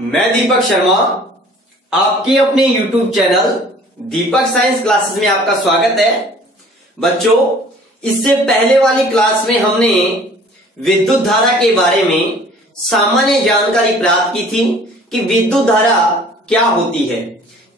मैं दीपक शर्मा, आपके अपने YouTube चैनल दीपक साइंस क्लासेस में आपका स्वागत है। बच्चों, इससे पहले वाली क्लास में हमने विद्युत धारा के बारे में सामान्य जानकारी प्राप्त की थी कि विद्युत धारा क्या होती है,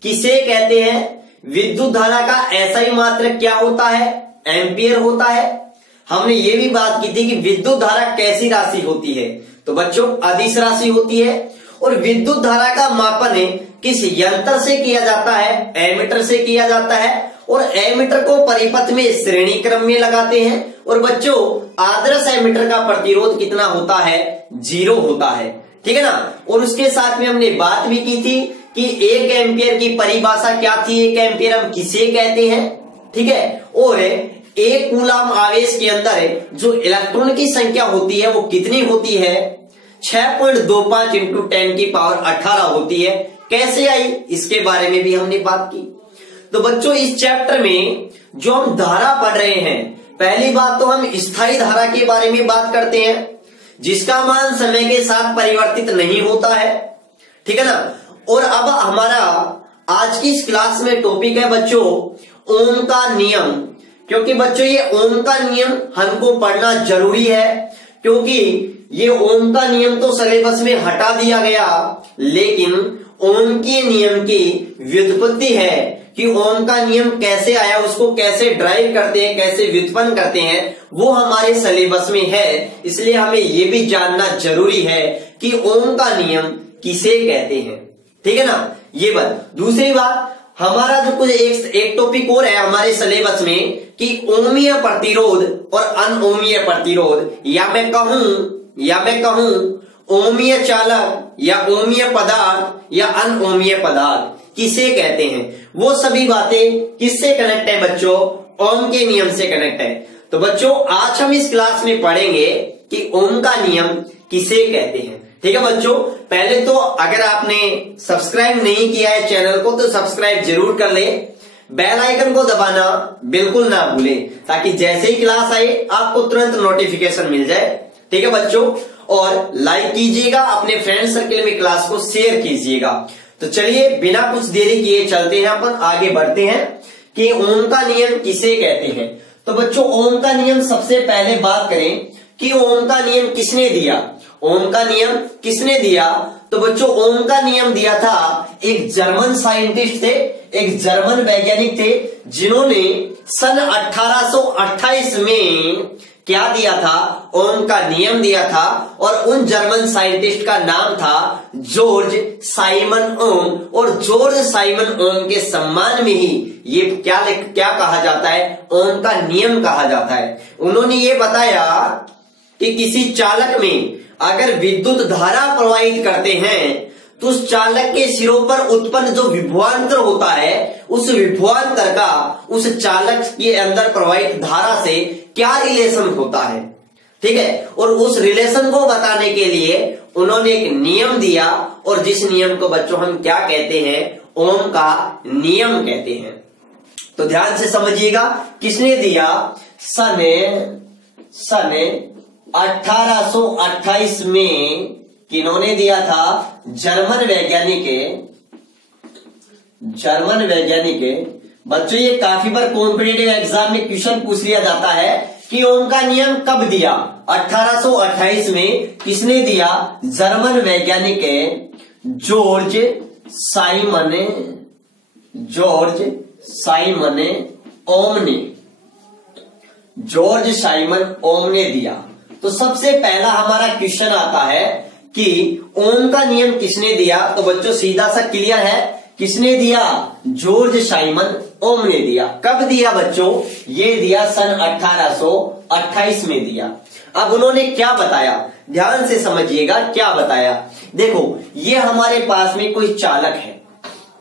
किसे कहते हैं, विद्युत धारा का SI मात्रक क्या होता है, एम्पियर होता है। हमने ये भी बात की थी कि विद्युत धारा कैसी राशि होती है, तो बच्चों अदिश राशि होती है। और विद्युत धारा का मापन किस यंत्र से किया जाता है, एमीटर से किया जाता है। और एमीटर को परिपथ में श्रेणी क्रम में लगाते हैं। और बच्चों आदर्श एमीटर का प्रतिरोध कितना होता है, 0 होता है, ठीक है ना। और उसके साथ में हमने बात भी की थी कि 1 एम्पियर की परिभाषा क्या थी, 1 एम्पियर हम किसे कहते हैं, ठीक है। और 1 कूलाम आवेश के अंदर जो इलेक्ट्रॉन की संख्या होती है वो कितनी होती है, 6.25 × 10⁻18 होती है। कैसे आई, इसके बारे में भी हमने बात की। तो बच्चों इस चैप्टर में जो हम धारा पढ़ रहे हैं, पहली बात तो हम स्थायी धारा के बारे में बात करते हैं, जिसका मान समय के साथ परिवर्तित नहीं होता है, ठीक है ना। और अब हमारा आज की इस क्लास में टॉपिक है बच्चों ओम का नियम। क्योंकि बच्चों ये ओम का नियम हमको पढ़ना जरूरी है, क्योंकि ये ओम का नियम तो सिलेबस में हटा दिया गया, लेकिन ओम के नियम की व्युत्पत्ति है कि ओम का नियम कैसे आया, उसको कैसे ड्राइव करते हैं, कैसे व्युत्पन्न करते हैं, वो हमारे सिलेबस में है। इसलिए हमें ये भी जानना जरूरी है कि ओम का नियम किसे कहते हैं, ठीक है ना। ये बात। दूसरी बात, हमारा जो कुछ एक टॉपिक और है हमारे सिलेबस में कि ओमीय प्रतिरोध और अनओमीय प्रतिरोध, या मैं कहूं ओमीय चालक या ओमीय पदार्थ या अनओमीय पदार्थ किसे कहते हैं। वो सभी बातें किससे कनेक्ट है बच्चों, ओम के नियम से कनेक्ट है। तो बच्चों आज हम इस क्लास में पढ़ेंगे कि ओम का नियम किसे कहते हैं, ठीक है बच्चों। पहले तो अगर आपने सब्सक्राइब नहीं किया है चैनल को तो सब्सक्राइब जरूर कर ले, बेल आइकन को दबाना बिल्कुल ना भूलें, ताकि जैसे ही क्लास आए आपको तुरंत नोटिफिकेशन मिल जाए, ठीक है बच्चों। और लाइक कीजिएगा, अपने फ्रेंड सर्कल में क्लास को शेयर कीजिएगा। तो चलिए बिना कुछ देरी किए चलते हैं, अपन आगे बढ़ते हैं कि ओम का नियम किसे कहते हैं। तो बच्चों ओम का नियम सबसे पहले बात करें कि ओम का नियम किसने दिया। ओम का नियम किसने दिया, तो बच्चों ओम का नियम दिया था एक जर्मन साइंटिस्ट थे, एक जर्मन वैज्ञानिक थे, जिन्होंने सन 1828 में क्या दिया था, ओम का नियम दिया था। और उन जर्मन साइंटिस्ट का नाम था जॉर्ज साइमन ओम। और जॉर्ज साइमन ओम के सम्मान में ही ये क्या कहा जाता है, ओम का नियम कहा जाता है। उन्होंने ये बताया कि किसी चालक में अगर विद्युत धारा प्रवाहित करते हैं तो उस चालक के सिरों पर उत्पन्न जो विभवांतर होता है, उस विभवांतर का उस चालक के अंदर प्रवाहित धारा से क्या रिलेशन होता है, ठीक है। और उस रिलेशन को बताने के लिए उन्होंने एक नियम दिया, और जिस नियम को बच्चों हम क्या कहते हैं, ओम का नियम कहते हैं। तो ध्यान से समझिएगा, किसने दिया, सन 1828 में किन्होंने दिया था, जर्मन वैज्ञानिक। बच्चों ये काफी बार कॉम्पिटिटिव एग्जाम में क्वेश्चन पूछ लिया जाता है कि ओम का नियम कब दिया। 1828 में किसने दिया, जर्मन वैज्ञानिक जॉर्ज साइमन ओम ने दिया। तो सबसे पहला हमारा क्वेश्चन आता है कि ओम का नियम किसने दिया। तो बच्चों सीधा सा क्लियर है, किसने दिया, जॉर्ज साइमन ओम ने दिया। कब दिया बच्चों, ये दिया सन 1828 में दिया। अब उन्होंने क्या बताया, ध्यान से समझिएगा क्या बताया। देखो ये हमारे पास में कोई चालक है,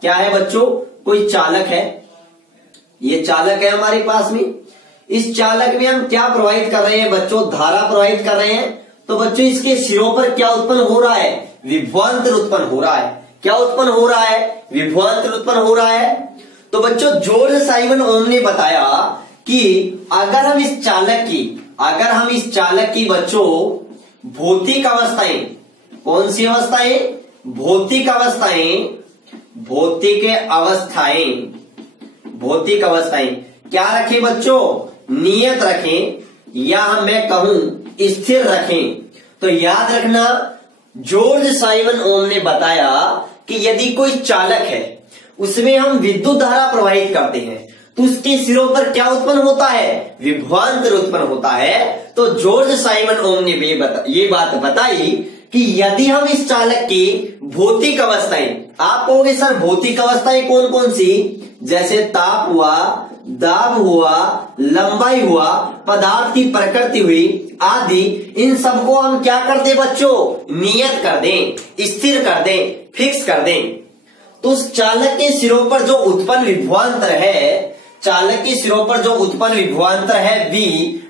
क्या है बच्चों, कोई चालक है, ये चालक है हमारे पास में। इस चालक में हम क्या प्रवाहित कर रहे हैं बच्चों, धारा प्रवाहित कर रहे हैं। तो बच्चों इसके सिरों पर क्या उत्पन्न हो रहा है, विभवांतर उत्पन्न हो रहा है। क्या उत्पन्न हो रहा है, विभवांतर उत्पन्न हो रहा है। तो बच्चों जॉर्ज साइमन ओम ने बताया कि अगर हम इस चालक की बच्चों भौतिक अवस्थाएं, कौन सी अवस्थाएं, भौतिक अवस्थाएं, भौतिक अवस्थाएं क्या रखें बच्चों? नियत रखें, या मैं कहूं स्थिर रखें। तो याद रखना, जॉर्ज साइमन ओम ने बताया कि यदि कोई चालक है, उसमें हम विद्युत धारा प्रवाहित करते हैं, तो उसके सिरों पर क्या उत्पन्न होता है? विभवांतर उत्पन्न होता है। तो जॉर्ज साइमन ओम ने ये बात बताई कि यदि हम इस चालक की भौतिक अवस्थाएं, आप कहोगे सर भौतिक अवस्थाएं कौन कौन सी? जैसे ताप हुआ, दाब हुआ, लंबाई हुआ, पदार्थ की प्रकृति हुई आदि, इन सबको हम क्या कर दें बच्चों? नियत कर दें, स्थिर कर दें, फिक्स कर दें। तो उस चालक के सिरों पर जो उत्पन्न विभवांतर है, चालक के सिरों पर जो उत्पन्न विभवांतर है V,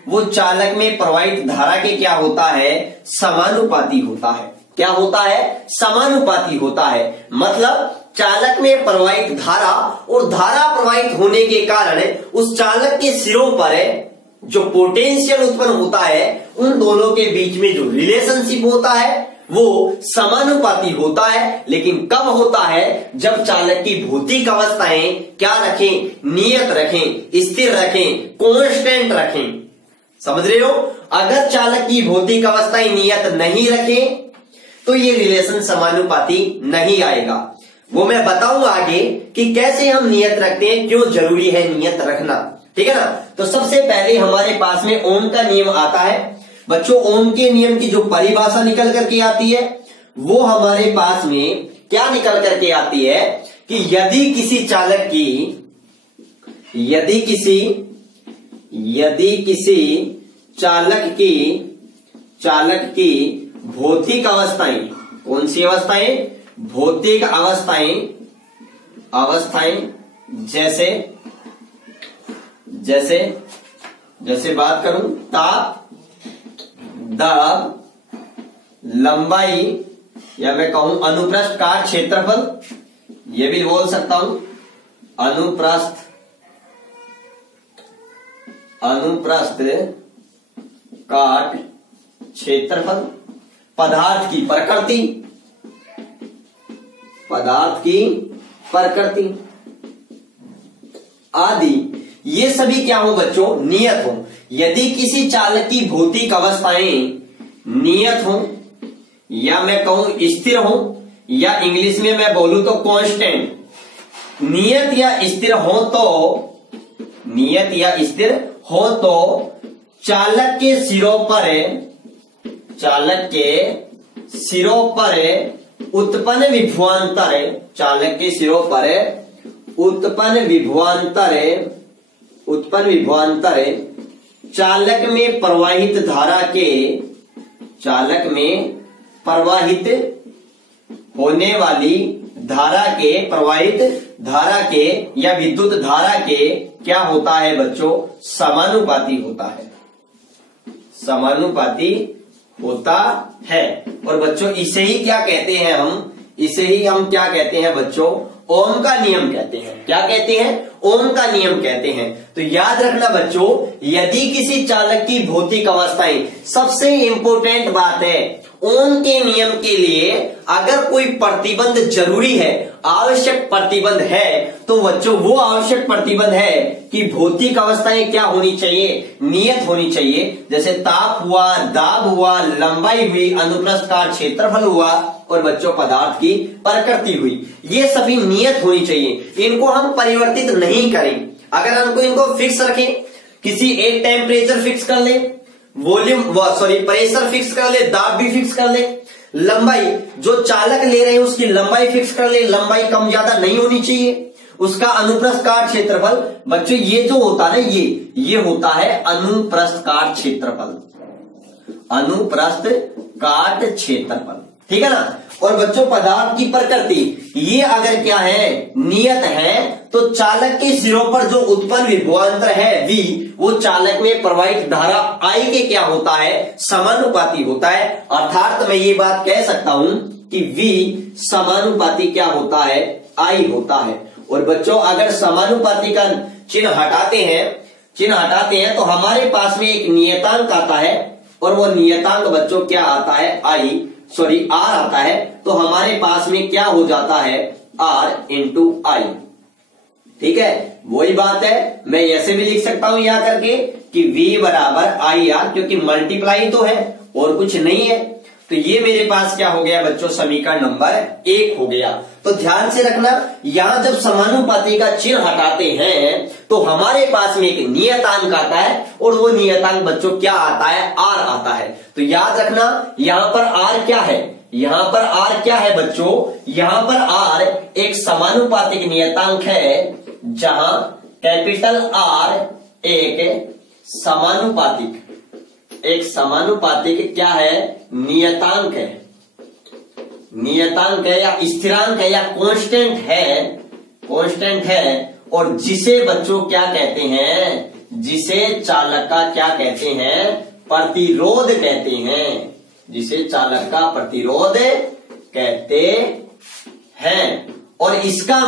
वो चालक में प्रवाहित धारा के क्या होता है? समानुपाती होता है। क्या होता है? समानुपाती होता है। मतलब चालक में प्रवाहित धारा और धारा प्रवाहित होने के कारण उस चालक के सिरों पर जो पोटेंशियल उत्पन्न होता है, उन दोनों के बीच में जो रिलेशनशिप होता है वो समानुपाती होता है। लेकिन कब होता है? जब चालक की भौतिक अवस्थाएं क्या रखें? नियत रखें, स्थिर रखें, कांस्टेंट रखें। समझ रहे हो? अगर चालक की भौतिक अवस्थाएं नियत नहीं रखें तो ये रिलेशन समानुपाती नहीं आएगा। वो मैं बताऊंगा आगे कि कैसे हम नियत रखते हैं, क्यों जरूरी है नियत रखना। ठीक है ना? तो सबसे पहले हमारे पास में ओम का नियम आता है बच्चों। ओम के नियम की जो परिभाषा निकल करके आती है वो हमारे पास में क्या निकल करके आती है कि यदि किसी चालक की भौतिक अवस्थाएं, कौन सी अवस्थाएं? भौतिक अवस्थाएं जैसे बात करूं ताप, दाब, लंबाई, या मैं कहूं अनुप्रस्थ काट क्षेत्रफल, ये भी बोल सकता हूं अनुप्रस्थ काट क्षेत्रफल, पदार्थ की प्रकृति आदि, ये सभी क्या हो बच्चों? नियत हो। यदि किसी चालक की भौतिक अवस्थाएं नियत हो, या मैं कहूं स्थिर हो, या इंग्लिश में मैं बोलूं तो कांस्टेंट, नियत या स्थिर हो तो चालक के सिरों पर उत्पन्न विभवांतर चालक में प्रवाहित होने वाली प्रवाहित धारा के या विद्युत धारा के क्या होता है बच्चों? समानुपाती होता है। और बच्चों इसे ही क्या कहते हैं हम क्या कहते हैं बच्चों? ओम का नियम कहते हैं। क्या कहते हैं? ओम का नियम कहते हैं। तो याद रखना बच्चों, यदि किसी चालक की भौतिक अवस्थाएं, सबसे इंपॉर्टेंट बात है, ओम के नियम के लिए अगर कोई प्रतिबंध जरूरी है, आवश्यक प्रतिबंध है, तो बच्चों वो आवश्यक प्रतिबंध है कि भौतिक अवस्थाएं क्या होनी चाहिए? नियत होनी चाहिए। जैसे ताप हुआ, दाब हुआ, लंबाई हुई, अनुप्रस्थ काट क्षेत्रफल हुआ, और बच्चों पदार्थ की प्रकृति हुई, ये सभी नियत होनी चाहिए। इनको हम परिवर्तित नहीं करें। अगर हमको इनको फिक्स रखें, किसी एक टेम्परेचर फिक्स कर ले, प्रेशर फिक्स कर ले, दाब भी फिक्स कर ले, लंबाई जो चालक ले रहे हैं उसकी लंबाई फिक्स कर ले, लंबाई कम ज्यादा नहीं होनी चाहिए, उसका अनुप्रस्थ काट क्षेत्रफल, बच्चों ये जो होता है ना, ये होता है अनुप्रस्थ काट क्षेत्रफल। ठीक है ना? और बच्चों पदार्थ की प्रकृति, ये अगर क्या है? नियत है, तो चालक के सिरों पर जो उत्पन्न विभवांतर है V, वो चालक में प्रवाहित धारा I के क्या होता है? समानुपाती होता है। अर्थात मैं ये बात कह सकता हूं कि V समानुपाती क्या होता है? I होता है। और बच्चों अगर समानुपाती का चिन्ह हटाते हैं तो हमारे पास में एक नियतांक आता है, और वो नियतांक बच्चों क्या आता है? R आता है। तो हमारे पास में क्या हो जाता है, R इंटू आई। ठीक है, वही बात है, मैं ऐसे भी लिख सकता हूं यहां करके कि V बराबर आई आर, क्योंकि मल्टीप्लाई तो है और कुछ नहीं है। तो ये मेरे पास क्या हो गया बच्चों, समीकरण नंबर 1 हो गया। तो ध्यान से रखना, यहां जब समानुपाती का चिन्ह हटाते हैं तो हमारे पास में एक नियतांक आता है, और वो नियतांक बच्चों क्या आता है, R आता है। तो याद रखना यहां पर R क्या है, यहां पर R क्या है बच्चों, यहां पर R एक समानुपातिक नियतांक है, जहां कैपिटल R एक समानुपातिक क्या है, नियतांक है, नियतांक है या स्थिरांक है या कांस्टेंट है, और जिसे बच्चों क्या कहते हैं, जिसे चालक का क्या कहते हैं, प्रतिरोध कहते हैं, जिसे चालक का प्रतिरोध कहते हैं। और इसका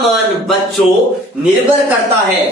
मान बच्चों निर्भर करता है,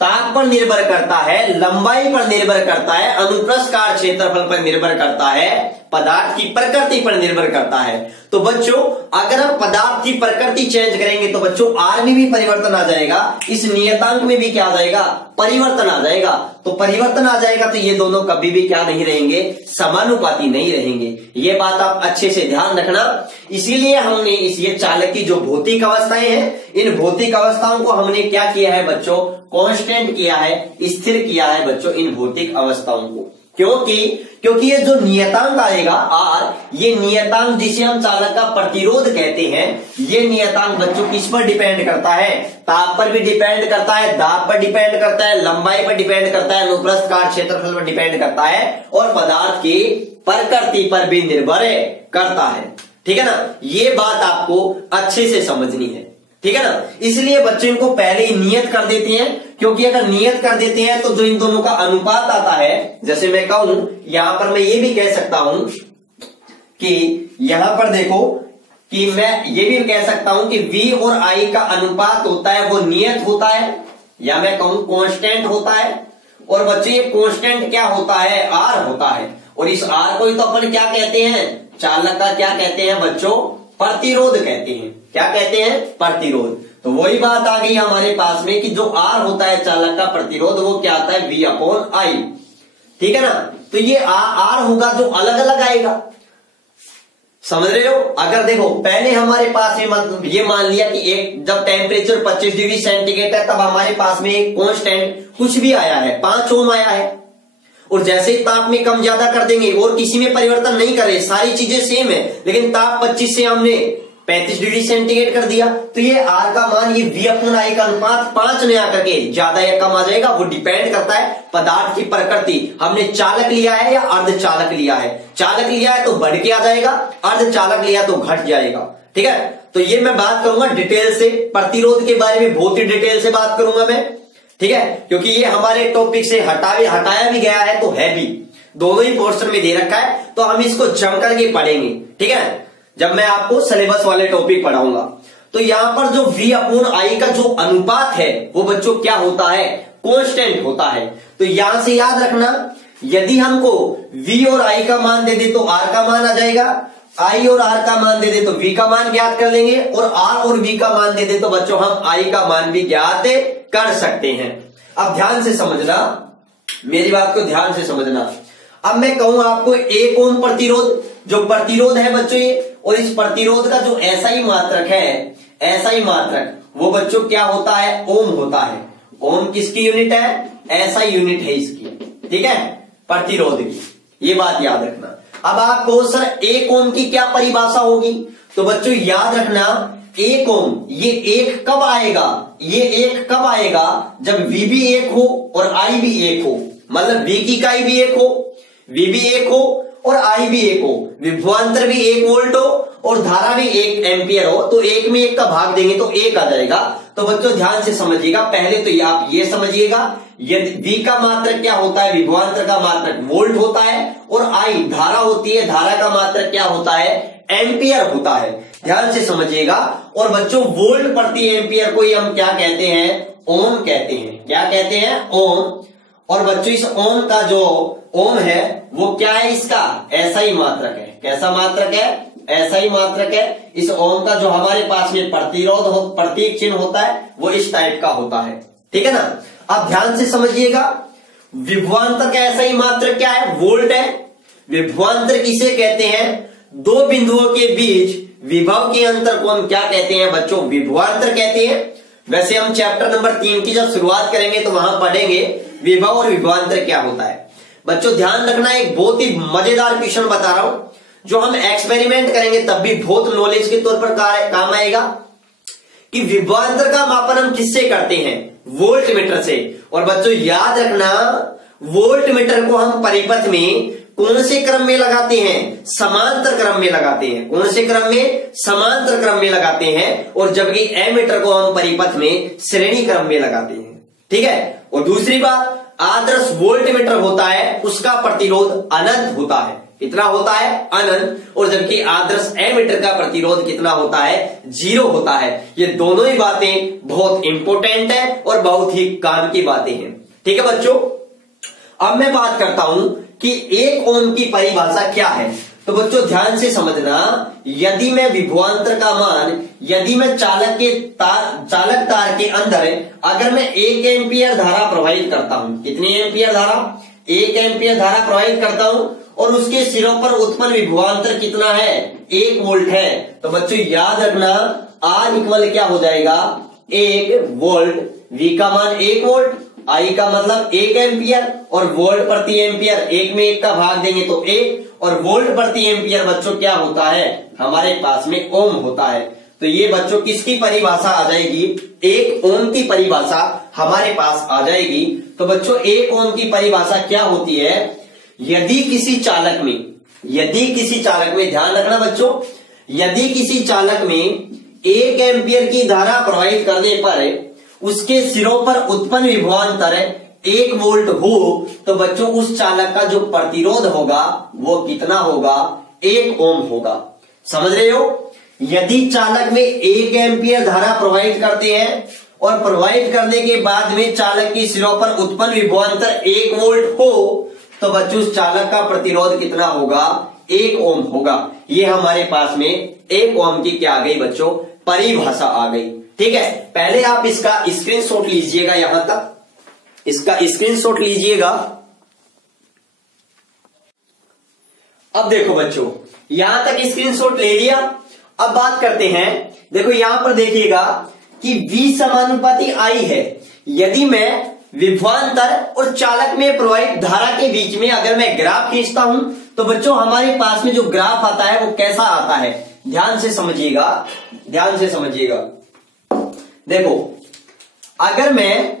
ताप पर निर्भर करता है, लंबाई पर निर्भर करता है, अनुप्रस्थ काट क्षेत्रफल पर निर्भर करता है, पदार्थ की प्रकृति पर निर्भर करता है। तो बच्चों अगर हम पदार्थ की प्रकृति चेंज करेंगे तो बच्चों R में भी परिवर्तन आ जाएगा, इस नियतांक में भी क्या आ जाएगा, परिवर्तन आ जाएगा। तो परिवर्तन आ जाएगा तो ये दोनों कभी भी क्या नहीं रहेंगे, समानुपाती नहीं रहेंगे। ये बात आप अच्छे से ध्यान रखना। इसीलिए हमने ये चालक की जो भौतिक अवस्थाएं हैं, इन भौतिक अवस्थाओं को हमने क्या किया है बच्चों, कांस्टेंट किया है, स्थिर किया है बच्चों इन भौतिक अवस्थाओं को। क्योंकि ये जो नियतांक आएगा R, ये नियतांक जिसे हम चालक का प्रतिरोध कहते हैं, ये नियतांक बच्चों किस पर डिपेंड करता है, ताप पर भी डिपेंड करता है, दाब पर डिपेंड करता है, लंबाई पर डिपेंड करता है, अनुप्रस्थ काट क्षेत्रफल पर डिपेंड करता है, और पदार्थ की प्रकृति पर भी निर्भर करता है। ठीक है ना, ये बात आपको अच्छे से समझनी है। ठीक है ना, इसलिए बच्चे इनको पहले ही नियत कर देते हैं, क्योंकि अगर नियत कर देते हैं तो जो इन दोनों का अनुपात आता है, जैसे मैं कहूं यहां पर मैं ये भी कह सकता हूं कि यहां पर देखो कि मैं ये भी कह सकता हूं कि V और I का अनुपात होता है वो नियत होता है, या मैं कहूं कांस्टेंट होता है। और बच्चे ये कांस्टेंट क्या होता है, R होता है। और इस R को ही तो अपन क्या कहते हैं, चालक का क्या कहते हैं बच्चों, प्रतिरोध कहते हैं। क्या कहते हैं, प्रतिरोध। तो वही बात आ गई हमारे पास में कि जो R होता है चालक का प्रतिरोध, वो क्या आता है, V अपॉन I। ठीक है ना, तो ये R होगा जो अलग अलग आएगा, समझ रहे हो। अगर देखो पहले हमारे पास में मतलब ये मान लिया कि एक जब टेम्परेचर 25 डिग्री सेंटीग्रेड है, तब हमारे पास में एक कांस्टेंट कुछ भी आया है, 5 ओम आया है। और जैसे ही ताप में कम ज्यादा कर देंगे, और किसी में परिवर्तन नहीं करे, सारी चीजें सेम है, लेकिन ताप 25 से हमने 35 डिग्री सेंटीग्रेड कर दिया, तो ये R का मान, ये V अपॉन I का अनुपात 5 में आकर के ज्यादा या कम आ जाएगा। वो डिपेंड करता है पदार्थ की प्रकृति, हमने चालक लिया है या अर्धचालक लिया है। चालक लिया है तो बढ़ के आ जाएगा, अर्धचालक लिया तो घट जाएगा। ठीक है, तो ये मैं बात करूंगा डिटेल से, प्रतिरोध के बारे में बहुत ही डिटेल से बात करूंगा मैं। ठीक है, क्योंकि ये हमारे टॉपिक से हटाया भी गया है, तो है भी, दोनों ही पोर्शन में दे रखा है, तो हम इसको जम करके पढ़ेंगे। ठीक है, जब मैं आपको सिलेबस वाले टॉपिक पढ़ाऊंगा। तो यहां पर जो V अपॉन I का जो अनुपात है वो बच्चों क्या होता है, कांस्टेंट होता है। तो यहां से याद रखना, यदि हमको V और I का मान दे दे तो R का मान आ जाएगा, I और R का मान दे दे तो V का मान ज्ञात कर लेंगे, और R और V का मान दे दे तो बच्चों हम I का मान भी ज्ञात कर सकते हैं। अब ध्यान से समझना, मेरी बात को ध्यान से समझना। अब मैं कहूं आपको 1 ओम प्रतिरोध, जो प्रतिरोध है बच्चों ये, और इस प्रतिरोध का जो SI मात्रक है, SI मात्रक वो बच्चों क्या होता है, ओम होता है। ओम किसकी यूनिट है, SI यूनिट है इसकी। ठीक है, प्रतिरोध की, ये बात याद रखना। अब आपको सर 1 ओम की क्या परिभाषा होगी, तो बच्चों याद रखना 1 ओम, ये 1 कब आएगा, ये 1 कब आएगा, जब V भी 1 हो और I भी 1 हो, मतलब V की इकाई भी 1 हो, V भी 1 हो और I भी 1 हो, विभवांतर भी 1 वोल्ट हो और धारा भी 1 एम्पियर हो, तो 1 में 1 का भाग देंगे तो 1 आ जाएगा। तो बच्चों ध्यान से समझिएगा, पहले तो आप ये समझिएगा, यदि V का मात्रक क्या होता है, विभवांतर का मात्रक वोल्ट होता है, और I धारा होती है, धारा का मात्रक क्या होता है, एम्पियर होता है। ध्यान से समझिएगा। और बच्चों वोल्ट प्रति एम्पियर को हम क्या कहते हैं, ओम कहते हैं। क्या कहते हैं, ओम। और बच्चों इस ओम का जो ओम है वो क्या है, इसका SI मात्रक है। कैसा मात्रक है, ऐसा ही मात्रक है। इस ओम का जो हमारे पास में प्रतिरोध प्रतीक चिन्ह होता है वो इस टाइप का होता है, ठीक है ना। अब ध्यान से समझिएगा, विभवांतर का ऐसा ही मात्रक क्या है, वोल्ट है। विभवांतर किसे कहते हैं, दो बिंदुओं के बीच विभव के अंतर को हम क्या कहते हैं बच्चों, विभवांतर कहते हैं। वैसे हम चैप्टर नंबर 3 की जब शुरुआत करेंगे तो वहां पढ़ेंगे विभव और विभवांतर क्या होता है। बच्चों ध्यान रखना, एक बहुत ही मजेदार क्वेश्चन बता रहा हूं जो हम एक्सपेरिमेंट करेंगे तब भी बहुत नॉलेज के तौर पर काम आएगा कि विभवांतर का मापन हम किससे करते हैं, वोल्ट मीटर से। और बच्चों याद रखना, वोल्ट मीटर को हम परिपथ में कौन से क्रम में लगाते हैं, समांतर क्रम में लगाते हैं। कौन से क्रम में, समांतर क्रम में लगाते हैं। और जबकि एमीटर को हम परिपथ में श्रेणी क्रम में लगाते हैं, ठीक है। और दूसरी बात, आदर्श वोल्ट मीटर होता है उसका प्रतिरोध अनंत होता है। कितना होता है, अनंत। और जबकि आदर्श एमीटर का प्रतिरोध कितना होता है, 0 होता है। ये दोनों ही बातें बहुत इंपॉर्टेंट है और बहुत ही काम की बातें हैं, ठीक है बच्चों। अब मैं बात करता हूं कि 1 ओम की परिभाषा क्या है। तो बच्चों ध्यान से समझना, यदि मैं विभवांतर का मान, यदि मैं चालक तार के अंदर अगर मैं 1 एम्पियर धारा प्रवाहित करता हूं, कितनी एम्पियर धारा, 1 एम्पियर धारा प्रवाहित करता हूं और उसके सिरों पर उत्पन्न विभवांतर कितना है, 1 वोल्ट है। तो बच्चों याद रखना, R इक्वल क्या हो जाएगा, 1 वोल्ट। V का मान 1 वोल्ट, I का मतलब 1 एम्पियर और वोल्ट प्रति एम्पियर, 1 में 1 का भाग देंगे तो 1, और वोल्ट प्रति एम्पियर बच्चों क्या होता है, हमारे पास में ओम होता है। तो ये बच्चों किसकी परिभाषा आ जाएगी, 1 ओम की परिभाषा हमारे पास आ जाएगी। तो बच्चों 1 ओम की परिभाषा क्या होती है, यदि किसी चालक में ध्यान रखना बच्चों, यदि किसी चालक में 1 एम्पियर की धारा प्रवाहित करने पर उसके सिरों पर उत्पन्न विभवांतर 1 वोल्ट हो, तो बच्चों उस चालक का जो प्रतिरोध होगा वो कितना होगा, 1 ओम होगा। समझ रहे हो, यदि चालक में 1 एम्पियर धारा प्रवाहित करते हैं और प्रवाहित करने के बाद में चालक की सिरों पर उत्पन्न विभवांतर 1 वोल्ट हो, तो बच्चों उस चालक का प्रतिरोध कितना होगा, 1 ओम होगा। ये हमारे पास में 1 ओम की क्या आ गई बच्चों, परिभाषा आ गई, ठीक है। पहले आप इसका स्क्रीनशॉट लीजिएगा, यहां तक इसका स्क्रीनशॉट लीजिएगा। अब देखो बच्चों, यहां तक स्क्रीनशॉट ले लिया। अब बात करते हैं, देखो यहां पर देखिएगा कि V समानुपाती I है। यदि मैं विभवांतर और चालक में प्रवाहित धारा के बीच में अगर मैं ग्राफ खींचता हूं, तो बच्चों हमारे पास में जो ग्राफ आता है वो कैसा आता है, ध्यान से समझिएगा, ध्यान से समझिएगा। देखो, अगर मैं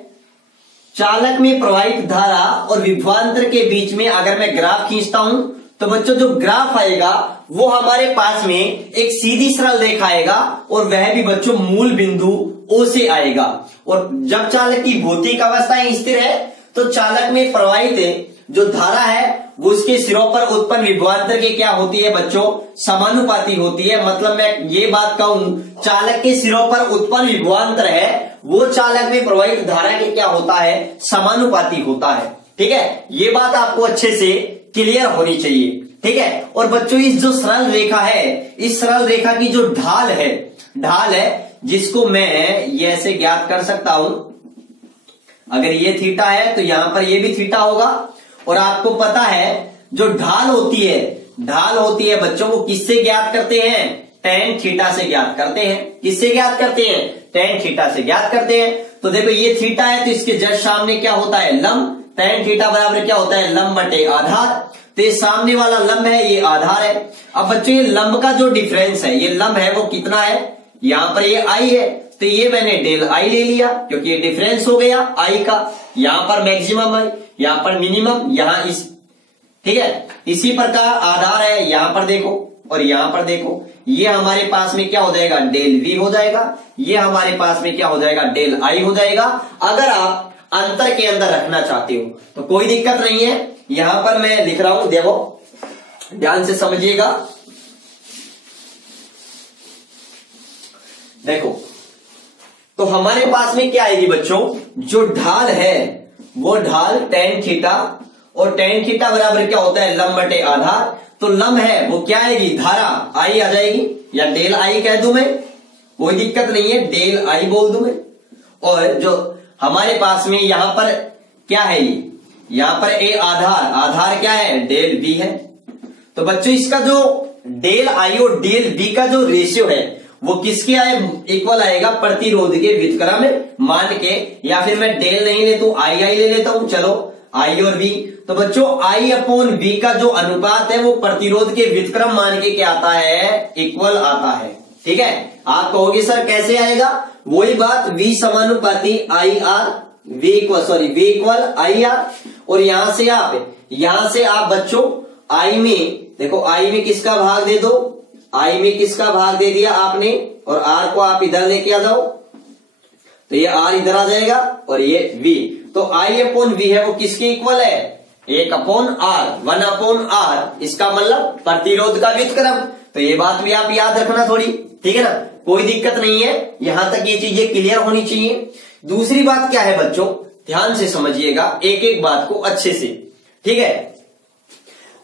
चालक में प्रवाहित धारा और विभवांतर के बीच में अगर मैं ग्राफ खींचता हूं, तो बच्चों जो ग्राफ आएगा वो हमारे पास में एक सीधी सरल रेखा आएगा और वह भी बच्चों मूल बिंदु O से आएगा। और जब चालक की भौतिक अवस्था स्थिर है तो चालक में प्रवाहित जो धारा है वो उसके सिरों पर उत्पन्न विभवांतर के क्या होती है बच्चों, समानुपाती होती है। मतलब मैं ये बात कहूं, चालक के सिरों पर उत्पन्न विभवांतर है वो चालक में प्रवाहित धारा के क्या होता है, समानुपाती होता है, ठीक है। ये बात आपको अच्छे से क्लियर होनी चाहिए, ठीक है। और बच्चों इस जो सरल रेखा है, इस सरल रेखा की जो ढाल है जिसको मैं ये ऐसे ज्ञात कर सकता हूं, अगर ये थीटा है तो यहां पर ये भी थीटा होगा। और आपको पता है जो ढाल होती है बच्चों वो किससे ज्ञात करते हैं, tan थीटा से ज्ञात करते हैं। किससे ज्ञात करते हैं, tan थीटा से ज्ञात करते हैं। तो देखो ये थीटा है तो इसके जस्ट सामने क्या होता है, लंब। tan थीटा बराबर क्या होता है, लंब बटे आधार। तो ये सामने वाला लंब है, ये आधार है। अब बच्चों ये लंब का जो डिफरेंस है, ये लंब है वो कितना है, यहां पर ये I है तो ये मैंने डेल I ले लिया क्योंकि ये डिफरेंस हो गया I का। यहां पर मैक्सिमम है, यहां पर मिनिमम, यहां इस, ठीक है। इसी प्रकार आधार है, यहां पर देखो और यहां पर देखो, ये हमारे पास में क्या हो जाएगा, डेल V हो जाएगा। ये हमारे पास में क्या हो जाएगा, डेल I हो जाएगा। अगर आप अंतर के अंदर रखना चाहते हो तो कोई दिक्कत नहीं है, यहां पर मैं लिख रहा हूं, देखो ध्यान से समझिएगा। देखो तो हमारे पास में क्या आएगी बच्चों, जो ढाल है वो ढाल tan थीटा और tan थीटा बराबर क्या होता है, लंब बटे आधार। तो लंब है वो क्या आएगी, धारा आई आ जाएगी, या डेल आई कह दूं मैं, कोई दिक्कत नहीं है, डेल आई बोल दूं मैं। और जो हमारे पास में यहां पर क्या है, ये यहां पर ए आधार, आधार क्या है, डेल बी है। तो बच्चों इसका जो डेल आई और डेल बी का जो रेशियो है वो किसके इक्वल आएगा, प्रतिरोध के व्युत्क्रम मान के, या फिर मैं डेल नहीं लेता हूं आई आई ले लेता हूं, चलो आई और बी। तो बच्चों आई अपॉन बी का जो अनुपात है वो प्रतिरोध के व्युत्क्रम मान के क्या आता है, इक्वल आता है। ठीक है, आप कहोगे सर कैसे आएगा, वही बात, V समानुपाती I R, V equal I R. और यहां से आप बच्चों आई में देखो, आई में किसका भाग दे दो, आई में किसका भाग दे दिया आपने, और आर को आप इधर लेके आ जाओ, तो ये आर इधर आ जाएगा और ये V। तो आई अपॉन वी है वो किसके इक्वल है, 1 अपॉन आर, 1 अपॉन आर, इसका मतलब प्रतिरोध का व्युत्क्रम। तो ये बात भी आप याद रखना थोड़ी, ठीक है ना, कोई दिक्कत नहीं है, यहां तक ये चीजें क्लियर होनी चाहिए। दूसरी बात क्या है बच्चों, ध्यान से समझिएगा एक एक बात को अच्छे से, ठीक है।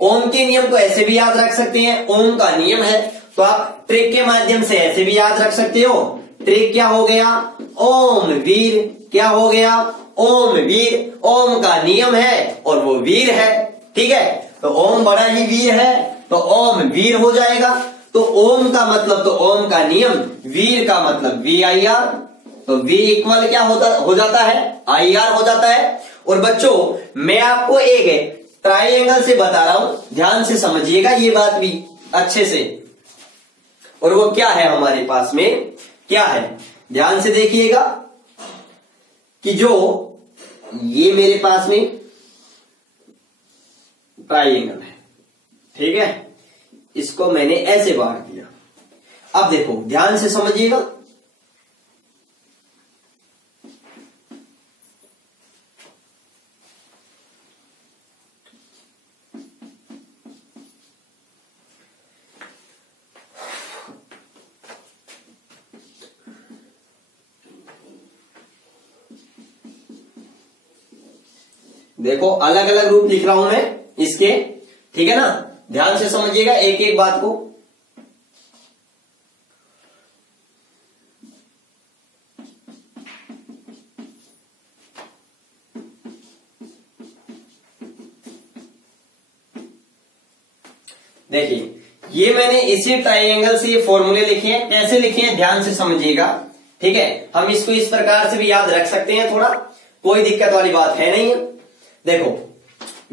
ओम के नियम को ऐसे भी याद रख सकते हैं, ओम का नियम है तो आप ट्रिक के माध्यम से ऐसे भी याद रख सकते हो। ट्रिक क्या हो गया, ओम वीर, क्या हो गया, ओम वीर, ओम का नियम है और वो वीर है, ठीक है। तो ओम बड़ा ही वीर है तो ओम वीर हो जाएगा। तो ओम का मतलब तो ओम का नियम, वीर का मतलब वी आई आर, तो वी इक्वल क्या हो जाता है, आई आर हो जाता है। और बच्चों मैं आपको एक ट्राइंगल से बता रहा हूं, ध्यान से समझिएगा ये बात भी अच्छे से। और वो क्या है हमारे पास में, क्या है, ध्यान से देखिएगा कि जो ये मेरे पास में ट्राइंगल है, ठीक है, इसको मैंने ऐसे बांट दिया। अब देखो ध्यान से समझिएगा, देखो अलग अलग रूप लिख रहा हूं मैं इसके, ठीक है ना, ध्यान से समझिएगा एक एक बात को। देखिए ये मैंने इसी ट्राइंगल से ये फॉर्मूले लिखे हैं, कैसे लिखे हैं ध्यान से समझिएगा, ठीक है। हम इसको इस प्रकार से भी याद रख सकते हैं, थोड़ा कोई दिक्कत वाली बात है नहीं है। देखो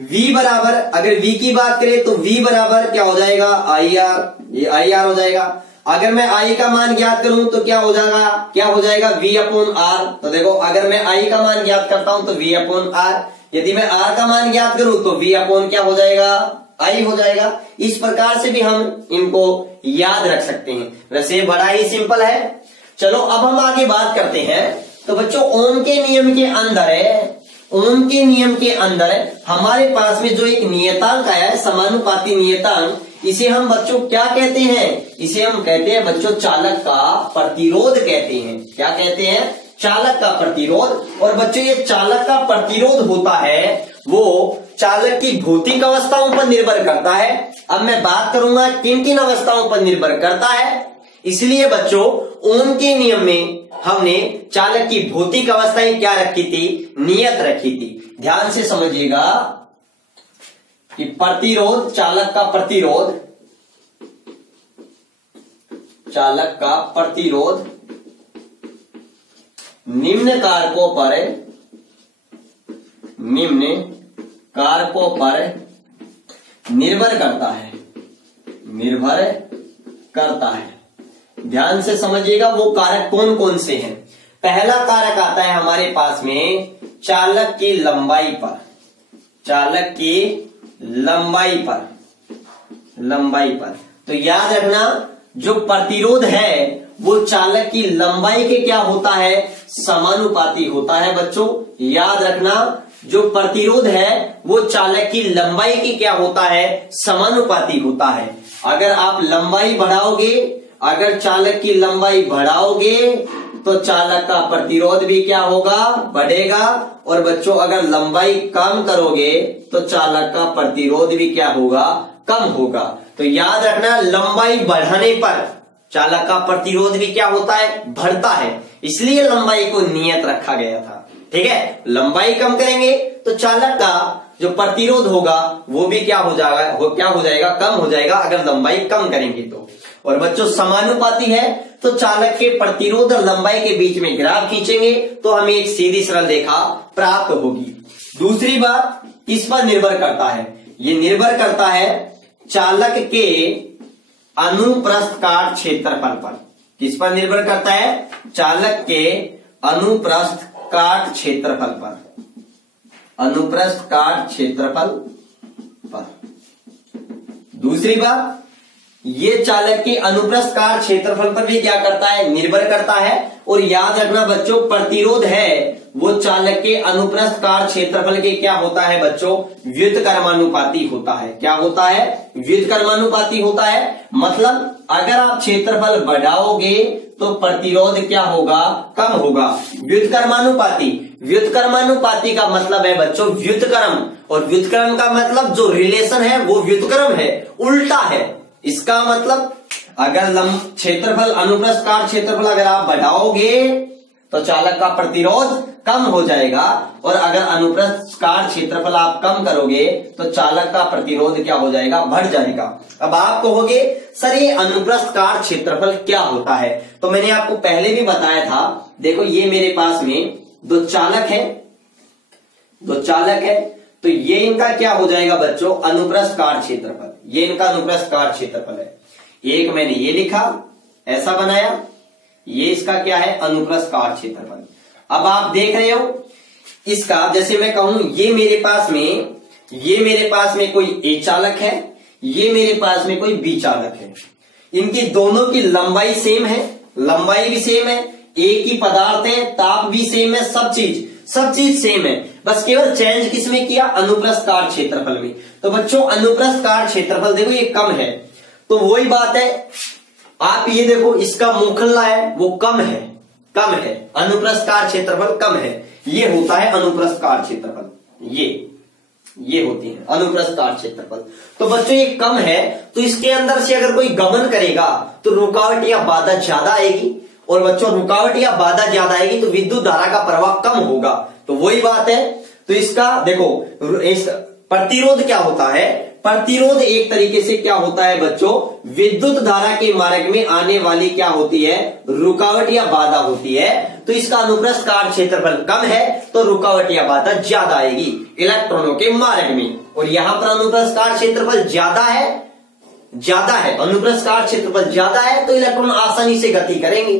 V बराबर, अगर V की बात करें तो V बराबर क्या हो जाएगा, आई आर, ये आई आर हो जाएगा। अगर मैं I का मान ज्ञात करूं तो क्या हो जाएगा V अपॉन आर। तो देखो अगर मैं I का मान ज्ञात करता हूं तो V अपॉन आर, यदि मैं R का मान ज्ञात करूं तो V अपॉन क्या हो जाएगा, I हो जाएगा। इस प्रकार से भी हम इनको याद रख सकते हैं, वैसे बड़ा ही सिंपल है। चलो अब हम आगे बात करते हैं। तो बच्चों ओम के नियम के अंदर है, ओम के नियम के अंदर हमारे पास में जो एक नियतांक आया है, समानुपाती नियतांक, इसे हम बच्चों क्या कहते हैं, इसे हम कहते हैं बच्चों चालक का प्रतिरोध कहते हैं। क्या कहते हैं, चालक का प्रतिरोध। और बच्चों ये चालक का प्रतिरोध होता है वो चालक की भौतिक अवस्थाओं पर निर्भर करता है। अब मैं बात करूंगा किन किन अवस्थाओं पर निर्भर करता है। इसलिए बच्चों ओम के नियम में हमने चालक की भौतिक अवस्थाएं क्या रखी थी, नियत रखी थी। ध्यान से समझिएगा कि प्रतिरोध, चालक का प्रतिरोध, चालक का प्रतिरोध निम्न कारकों पर निर्भर करता है। ध्यान से समझिएगा वो कारक कौन कौन से हैं। पहला कारक आता है हमारे पास में चालक की लंबाई पर, चालक की लंबाई पर। तो याद रखना जो प्रतिरोध है वो चालक की लंबाई के क्या होता है, समानुपाती होता है। बच्चों याद रखना जो प्रतिरोध है वो चालक की लंबाई की क्या होता है, समानुपाती होता है। अगर आप लंबाई बढ़ाओगे, अगर चालक की लंबाई बढ़ाओगे तो चालक का प्रतिरोध भी क्या होगा, बढ़ेगा। और बच्चों अगर लंबाई कम करोगे तो चालक का प्रतिरोध भी क्या होगा, कम होगा। तो याद रखना, लंबाई बढ़ाने पर चालक का प्रतिरोध भी क्या होता है, बढ़ता है। इसलिए लंबाई को नियत रखा गया था। ठीक है, लंबाई कम करेंगे तो चालक का जो प्रतिरोध होगा वो भी क्या हो जाएगा, कम हो जाएगा अगर लंबाई कम करेंगे तो। और बच्चों समानुपाती है तो चालक के प्रतिरोध और लंबाई के बीच में ग्राफ खींचेंगे तो हमें एक सीधी सरल रेखा प्राप्त होगी। दूसरी बात, किस पर निर्भर करता है, ये निर्भर करता है चालक के अनुप्रस्थ काट क्षेत्रफल पर। किस पर निर्भर करता है, चालक के अनुप्रस्थ काट क्षेत्रफल पर, अनुप्रस्थ काट क्षेत्रफल पर। दूसरी बात, ये चालक के अनुप्रस्थ काट क्षेत्रफल पर भी क्या करता है, निर्भर करता है। और याद रखना बच्चों, प्रतिरोध है वो चालक के अनुप्रस्थ काट क्षेत्रफल के क्या होता है बच्चों, व्युत्क्रमानुपाती होता है। क्या होता है, व्युत्क्रमानुपाती होता है। मतलब अगर आप क्षेत्रफल बढ़ाओगे तो प्रतिरोध क्या होगा, कम होगा। व्युत्क्रमानुपाती, व्युत्क्रमानुपाती का मतलब है बच्चों व्युत्क्रम, और व्युत्क्रम का मतलब जो रिलेशन है वो व्युत्क्रम है, उल्टा है। इसका मतलब अगर क्षेत्रफल, अनुप्रस्थ काट क्षेत्रफल अगर आप बढ़ाओगे तो चालक का प्रतिरोध कम हो जाएगा, और अगर अनुप्रस्थ काट क्षेत्रफल आप कम करोगे तो चालक का प्रतिरोध क्या हो जाएगा, बढ़ जाएगा। अब आप कहोगे सर ये अनुप्रस्थ काट क्षेत्रफल क्या होता है, तो मैंने आपको पहले भी बताया था। देखो ये मेरे पास में दो चालक है, तो ये इनका क्या हो जाएगा बच्चों, अनुप्रस्थ काट क्षेत्रफल। ये इनका अनुप्रस्थ काट क्षेत्रफल है। एक मैंने ये लिखा, ऐसा बनाया, ये इसका क्या है, अनुप्रस्थ काट क्षेत्रफल। अब आप देख रहे हो इसका, जैसे मैं कहूं ये मेरे पास में कोई ए चालक है, ये मेरे पास में कोई बी चालक है। इनकी दोनों की लंबाई सेम है, लंबाई भी सेम है, एक ही पदार्थ है, ताप भी सेम है, सब चीज सेम है। बस केवल चेंज किसमें किया, अनुप्रस्थ काट क्षेत्रफल में। तो बच्चों अनुप्रस्थ काट क्षेत्रफल देखो ये कम है, तो वही बात है, आप ये देखो इसका मुखल्ला है वो कम है, अनुप्रस्थ काट क्षेत्रफल कम है। ये होता है अनुप्रस्थ काट क्षेत्रफल, ये होती है अनुप्रस्थ काट क्षेत्रफल। तो बच्चों ये कम है, तो इसके अंदर से अगर कोई गमन करेगा तो रुकावट या बाधा ज्यादा आएगी, और बच्चों रुकावट या बाधा ज्यादा आएगी तो विद्युत धारा का प्रवाह कम होगा। तो वही बात है। तो इसका देखो, इस प्रतिरोध क्या होता है, प्रतिरोध एक तरीके से क्या होता है बच्चों, विद्युत धारा के मार्ग में आने वाली क्या होती है, रुकावट या बाधा होती है। तो इसका अनुप्रस्थ काट क्षेत्रफल कम है तो रुकावट या बाधा ज्यादा आएगी इलेक्ट्रॉनों के मार्ग में। और यहां पर अनुप्रस्थ काट क्षेत्रफल ज्यादा है, अनुप्रस्थ काट क्षेत्रफल ज्यादा है तो इलेक्ट्रॉन आसानी से गति करेंगे।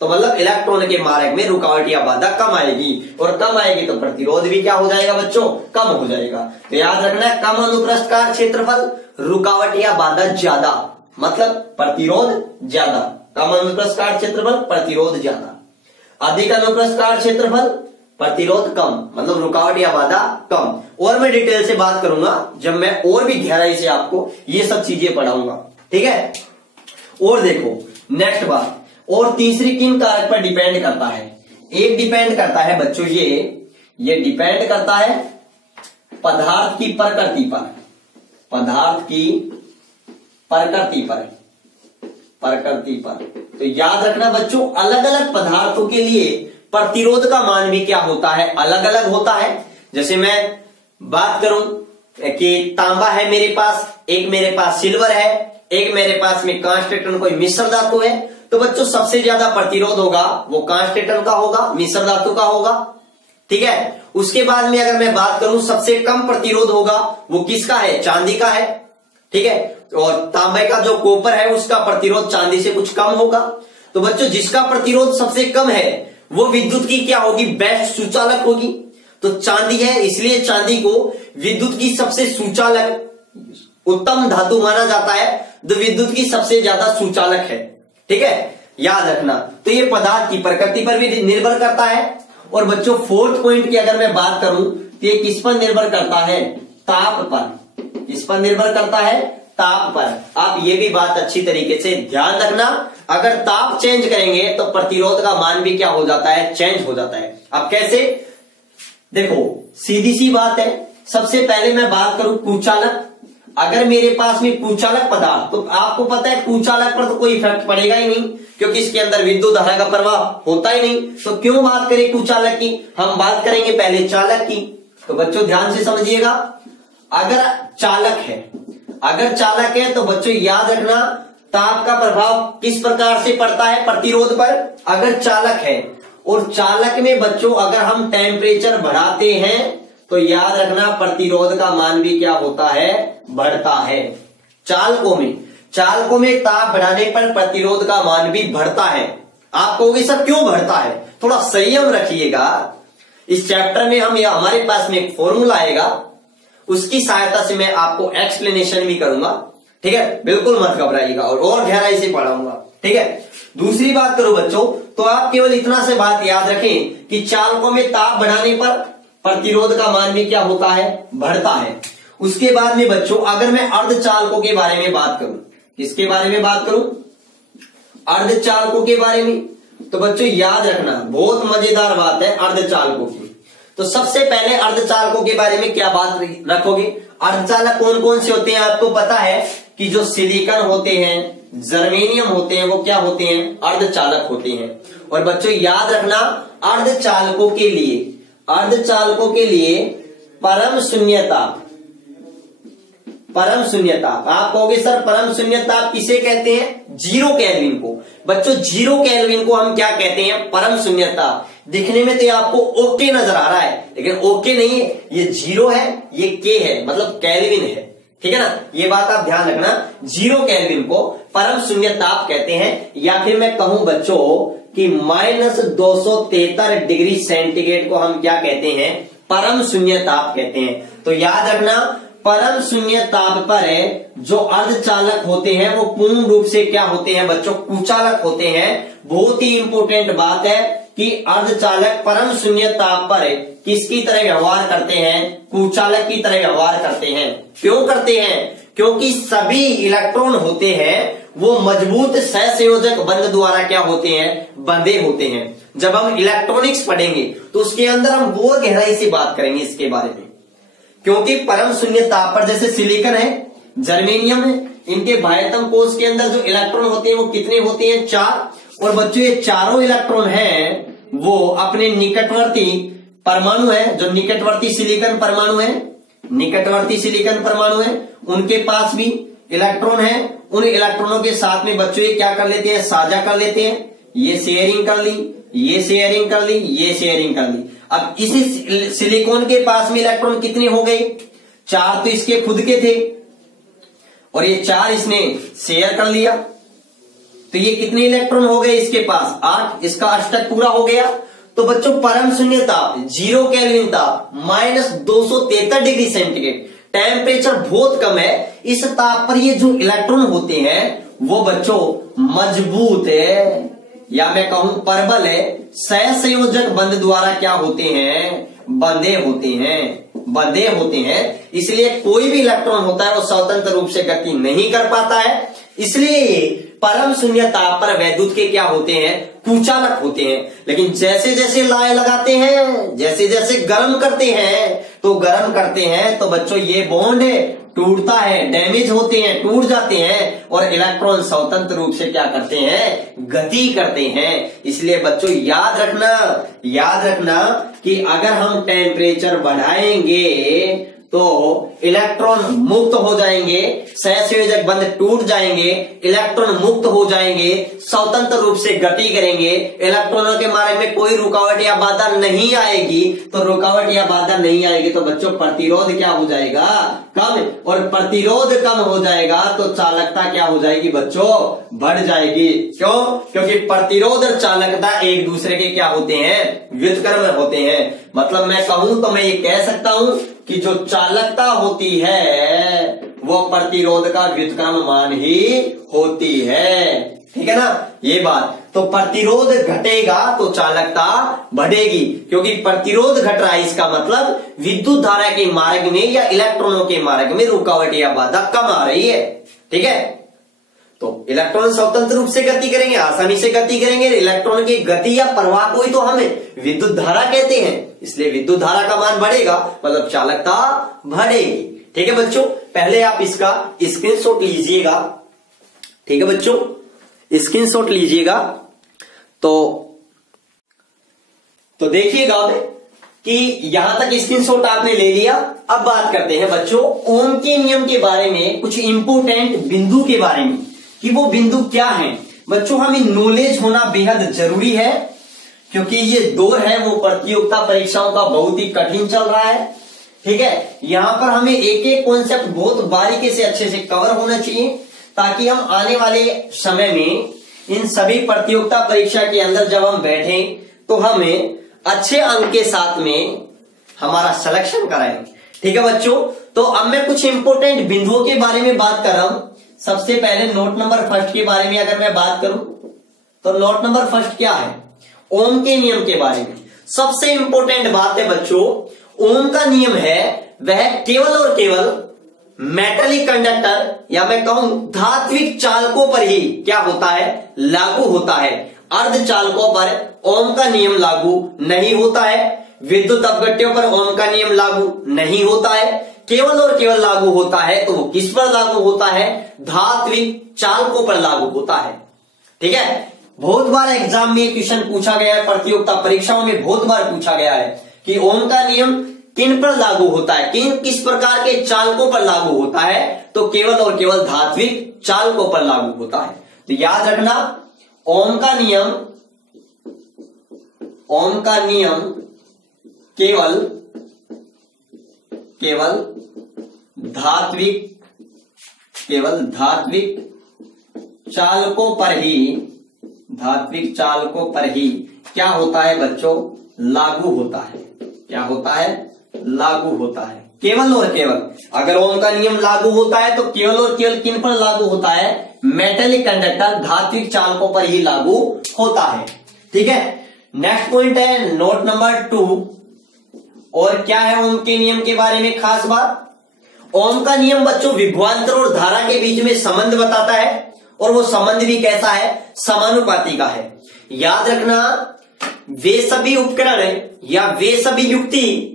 तो मतलब इलेक्ट्रॉन के मार्ग में रुकावट या बाधा कम आएगी, और कम आएगी तो प्रतिरोध भी क्या हो जाएगा बच्चों, कम हो जाएगा। तो याद रखना, कम अनुप्रस्थ काट क्षेत्रफल, रुकावट या बाधा ज्यादा, मतलब प्रतिरोध ज्यादा। कम अनुप्रस्थ काट क्षेत्रफल, प्रतिरोध ज्यादा। अधिक अनुप्रस्थ काट क्षेत्रफल, प्रतिरोध कम, मतलब रुकावट या बाधा कम। और मैं डिटेल से बात करूंगा जब मैं और भी गहराई से आपको ये सब चीजें पढ़ाऊंगा, ठीक है। और देखो नेक्स्ट बात, और तीसरी किन कारक पर डिपेंड करता है, एक डिपेंड करता है बच्चों ये डिपेंड करता है पदार्थ की प्रकृति पर, पदार्थ की प्रकृति पर। तो याद रखना बच्चों, अलग अलग पदार्थों के लिए प्रतिरोध का मान भी क्या होता है, अलग अलग होता है। जैसे मैं बात करूं कि तांबा है मेरे पास, एक मेरे पास सिल्वर है, एक मेरे पास में कांच टन कोई मिश्र धातु है, तो बच्चों सबसे ज्यादा प्रतिरोध होगा वो कांच टन का होगा, मिश्र धातु का होगा, ठीक है। उसके बाद में अगर मैं बात करूं सबसे कम प्रतिरोध होगा वो किसका है, चांदी का है, ठीक है। और तांबे का जो कॉपर है उसका प्रतिरोध चांदी से कुछ कम होगा। तो बच्चों जिसका प्रतिरोध सबसे कम है वो विद्युत की क्या होगी, बेस्ट सुचालक होगी। तो चांदी है, इसलिए चांदी को विद्युत की सबसे सुचालक उत्तम धातु माना जाता है, जो विद्युत की सबसे ज्यादा सुचालक है, ठीक है, याद रखना। तो ये पदार्थ की प्रकृति पर भी निर्भर करता है। और बच्चों फोर्थ पॉइंट की अगर मैं बात करूं तो ये किस पर निर्भर करता है, ताप पर। किस पर निर्भर करता है, ताप पर। आप ये भी बात अच्छी तरीके से ध्यान रखना, अगर ताप चेंज करेंगे तो प्रतिरोध का मान भी क्या हो जाता है, चेंज हो जाता है। अब कैसे, देखो सीधी सी बात है। सबसे पहले मैं बात करूं कुचालक। अगर मेरे पास में कुचालक पदार्थ, तो आपको पता है कुचालक पर तो कोई इफेक्ट पड़ेगा ही नहीं, क्योंकि इसके अंदर विद्युत धारा का प्रवाह होता ही नहीं। तो क्यों बात करें कुचालक की, हम बात करेंगे पहले चालक की। तो बच्चों ध्यान से समझिएगा, अगर चालक है तो बच्चों याद रखना ताप का प्रभाव किस प्रकार से पड़ता है, प्रतिरोध पर। अगर चालक है और चालक में बच्चों अगर हम टेम्परेचर बढ़ाते हैं तो याद रखना प्रतिरोध का मान भी क्या होता है, बढ़ता है। चालकों में ताप बढ़ाने पर प्रतिरोध का मान भी बढ़ता है। आप कहोगे सर क्यों बढ़ता है, थोड़ा संयम रखिएगा। इस चैप्टर में हमारे पास में एक फॉर्मूला आएगा, उसकी सहायता से मैं आपको एक्सप्लेनेशन भी करूंगा, ठीक है। बिल्कुल मत घबराइएगा और गहराई से पढ़ाऊंगा, ठीक है। दूसरी बात करो बच्चों, तो आप केवल इतना से बात याद रखें कि चालकों में ताप बढ़ाने पर प्रतिरोध का मान भी क्या होता है, बढ़ता है। उसके बाद में बच्चों अगर मैं अर्धचालकों के बारे में बात करूं, किसके बारे में बात करूं, अर्धचालकों के बारे में, तो बच्चों याद रखना बहुत मजेदार बात है अर्धचालकों की। तो सबसे पहले अर्धचालकों के बारे में क्या बात रखोगे, अर्धचालक कौन कौन से होते हैं। आपको पता है कि जो सिलिकॉन होते हैं, जर्मेनियम होते हैं, वो क्या होते हैं, अर्धचालक होते हैं। और बच्चों याद रखना अर्धचालकों के लिए परम शून्य ताप, आप कहोगे सर परम शून्य ताप किसे कहते हैं, 0 केल्विन को। बच्चों 0 केल्विन को हम क्या कहते हैं, परम शून्य ताप। दिखने में तो आपको ओके नजर आ रहा है, लेकिन ओके नहीं है, ये 0 है, ये के है, मतलब केल्विन है, ठीक है ना। ये बात आप ध्यान रखना, 0 केल्विन को परम शून्य ताप कहते हैं। या फिर मैं कहूं बच्चों कि -273 डिग्री सेंटीग्रेड को हम क्या कहते हैं, परम शून्य ताप कहते हैं। तो याद रखना परम शून्य ताप पर जो अर्धचालक होते हैं वो पूर्ण रूप से क्या होते हैं बच्चों, कुचालक होते हैं। बहुत ही इंपॉर्टेंट बात है कि अर्धचालक परम शून्य ताप पर किसकी तरह व्यवहार करते हैं, कुचालक की तरह व्यवहार करते हैं। क्यों करते हैं, क्योंकि सभी इलेक्ट्रॉन होते हैं वो मजबूत सहसंयोजक बंध द्वारा क्या होते हैं, बंधे होते हैं। जब हम इलेक्ट्रॉनिक्स पढ़ेंगे तो उसके अंदर हम बहुत गहराई से बात करेंगे इसके बारे में, क्योंकि परम शून्य ताप पर जैसे सिलिकॉन है, जर्मेनियम है, इनके बाह्यतम कोश के अंदर जो इलेक्ट्रॉन होते हैं वो कितने होते हैं, 4। और बच्चों ये चारों इलेक्ट्रॉन हैं वो अपने निकटवर्ती परमाणु है, जो निकटवर्ती सिलिकॉन परमाणु है, उनके पास भी इलेक्ट्रॉन है। उन इलेक्ट्रॉनों के साथ में बच्चों ये क्या कर लेते हैं, साझा कर लेते हैं। ये शेयरिंग कर ली, ये शेयरिंग कर ली, ये शेयरिंग कर ली। अब इसी सिलिकॉन के पास में इलेक्ट्रॉन कितने हो गए, 4 तो इसके खुद के थे और ये 4 इसने शेयर कर लिया, तो ये कितने इलेक्ट्रॉन हो गए इसके पास, 8। इसका अष्टक पूरा हो गया। तो बच्चों परम शून्य ताप 0 केल्विन ताप -273 डिग्री सेंटीग्रेड, टेम्परेचर बहुत कम है। इस ताप पर ये जो इलेक्ट्रॉन होते हैं वो बच्चों मजबूत है, या मैं कहूं प्रबल है, सहसंयोजक बंध द्वारा क्या होते हैं, बंधे होते हैं। इसलिए कोई भी इलेक्ट्रॉन होता है वो स्वतंत्र रूप से गति नहीं कर पाता है। इसलिए परम शून्य ताप पर वैद्युत के क्या होते हैं, कुचालक होते हैं। लेकिन जैसे जैसे लाए लगाते हैं, जैसे जैसे गर्म करते हैं तो बच्चों ये बॉन्ड टूटता है, डैमेज होते हैं, टूट जाते हैं और इलेक्ट्रॉन स्वतंत्र रूप से क्या करते हैं, गति करते हैं। इसलिए बच्चों याद रखना कि अगर हम टेम्परेचर बढ़ाएंगे तो इलेक्ट्रॉन मुक्त हो जाएंगे, सहसंयोजक बंध टूट जाएंगे, इलेक्ट्रॉन मुक्त हो जाएंगे, स्वतंत्र रूप से गति करेंगे, इलेक्ट्रॉनों के मार्ग में कोई रुकावट या बाधा नहीं आएगी। तो रुकावट या बाधा नहीं आएगी तो बच्चों प्रतिरोध क्या हो जाएगा, कम। और प्रतिरोध कम हो जाएगा तो चालकता क्या हो जाएगी बच्चों, बढ़ जाएगी। क्यों, क्योंकि प्रतिरोध और चालकता एक दूसरे के क्या होते हैं, व्युत्क्रम होते हैं। मतलब मैं कहूं तो मैं ये कह सकता हूं कि जो चालकता होती है वो प्रतिरोध का व्युत्क्रम मान ही होती है, ठीक है ना ये बात। तो प्रतिरोध घटेगा तो चालकता बढ़ेगी, क्योंकि प्रतिरोध घट रहा है इसका मतलब विद्युत धारा के मार्ग में या इलेक्ट्रॉनों के मार्ग में रुकावट या बाधा कम आ रही है, ठीक है। तो इलेक्ट्रॉन स्वतंत्र रूप से गति करेंगे, आसानी से गति करेंगे। इलेक्ट्रॉन की गति या प्रवाह को ही तो हमें विद्युत धारा कहते हैं, इसलिए विद्युत धारा का मान बढ़ेगा, मतलब चालकता बढ़ेगी। ठीक है बच्चों, पहले आप इसका स्क्रीनशॉट लीजिएगा। ठीक है बच्चों, स्क्रीनशॉट लीजिएगा। तो देखिएगा कि यहां तक स्क्रीनशॉट आपने ले लिया। अब बात करते हैं बच्चों ओम के नियम के बारे में, कुछ इंपोर्टेंट बिंदु के बारे में कि वो बिंदु क्या है। बच्चों हमें नॉलेज होना बेहद जरूरी है, क्योंकि ये दौर है वो प्रतियोगिता परीक्षाओं का बहुत ही कठिन चल रहा है। ठीक है, यहां पर हमें एक एक कॉन्सेप्ट बहुत बारीकी से अच्छे से कवर होना चाहिए, ताकि हम आने वाले समय में इन सभी प्रतियोगिता परीक्षा के अंदर जब हम बैठे तो हमें अच्छे अंक के साथ में हमारा सिलेक्शन कराएंगे। ठीक है बच्चों, तो अब मैं कुछ इंपोर्टेंट बिंदुओं के बारे में बात कर रहा हूं। सबसे पहले नोट नंबर फर्स्ट के बारे में अगर मैं बात करूं तो नोट नंबर फर्स्ट क्या है, ओम के नियम के बारे में। सबसे इंपोर्टेंट बात है बच्चों, ओम का नियम है वह केवल और केवल मेटेलिक कंडक्टर या मैं कहूं धात्विक चालकों पर ही क्या होता है, लागू होता है। अर्ध चालकों पर ओम का नियम लागू नहीं होता है, विद्युत अपघट्यों पर ओम का नियम लागू नहीं होता है, केवल और केवल लागू होता है तो वो किस पर लागू होता है, धात्विक चालकों पर लागू होता है। ठीक है, बहुत बार एग्जाम में क्वेश्चन पूछा गया है, प्रतियोगिता परीक्षाओं में बहुत बार पूछा गया है कि ओम का नियम किन पर लागू होता है, किस प्रकार के चालकों पर लागू होता है, तो केवल और केवल धात्विक चालकों पर लागू होता है। तो याद रखना ओम का नियम केवल धात्विक चालकों पर ही क्या होता है बच्चों, लागू होता है। क्या होता है, लागू होता है। केवल और केवल अगर ओम का नियम लागू होता है तो केवल और केवल किन पर लागू होता है, मेटेलिक कंडक्टर धात्विक चालकों पर ही लागू होता है। ठीक है, नेक्स्ट पॉइंट है नोट नंबर 2। और क्या है ओम के नियम के बारे में खास बात, ओम का नियम बच्चों विभवांतर और धारा के बीच में संबंध बताता है, और वो संबंध भी कैसा है, समानुपाती का है। याद रखना वे सभी उपकरण या वे सभी युक्ति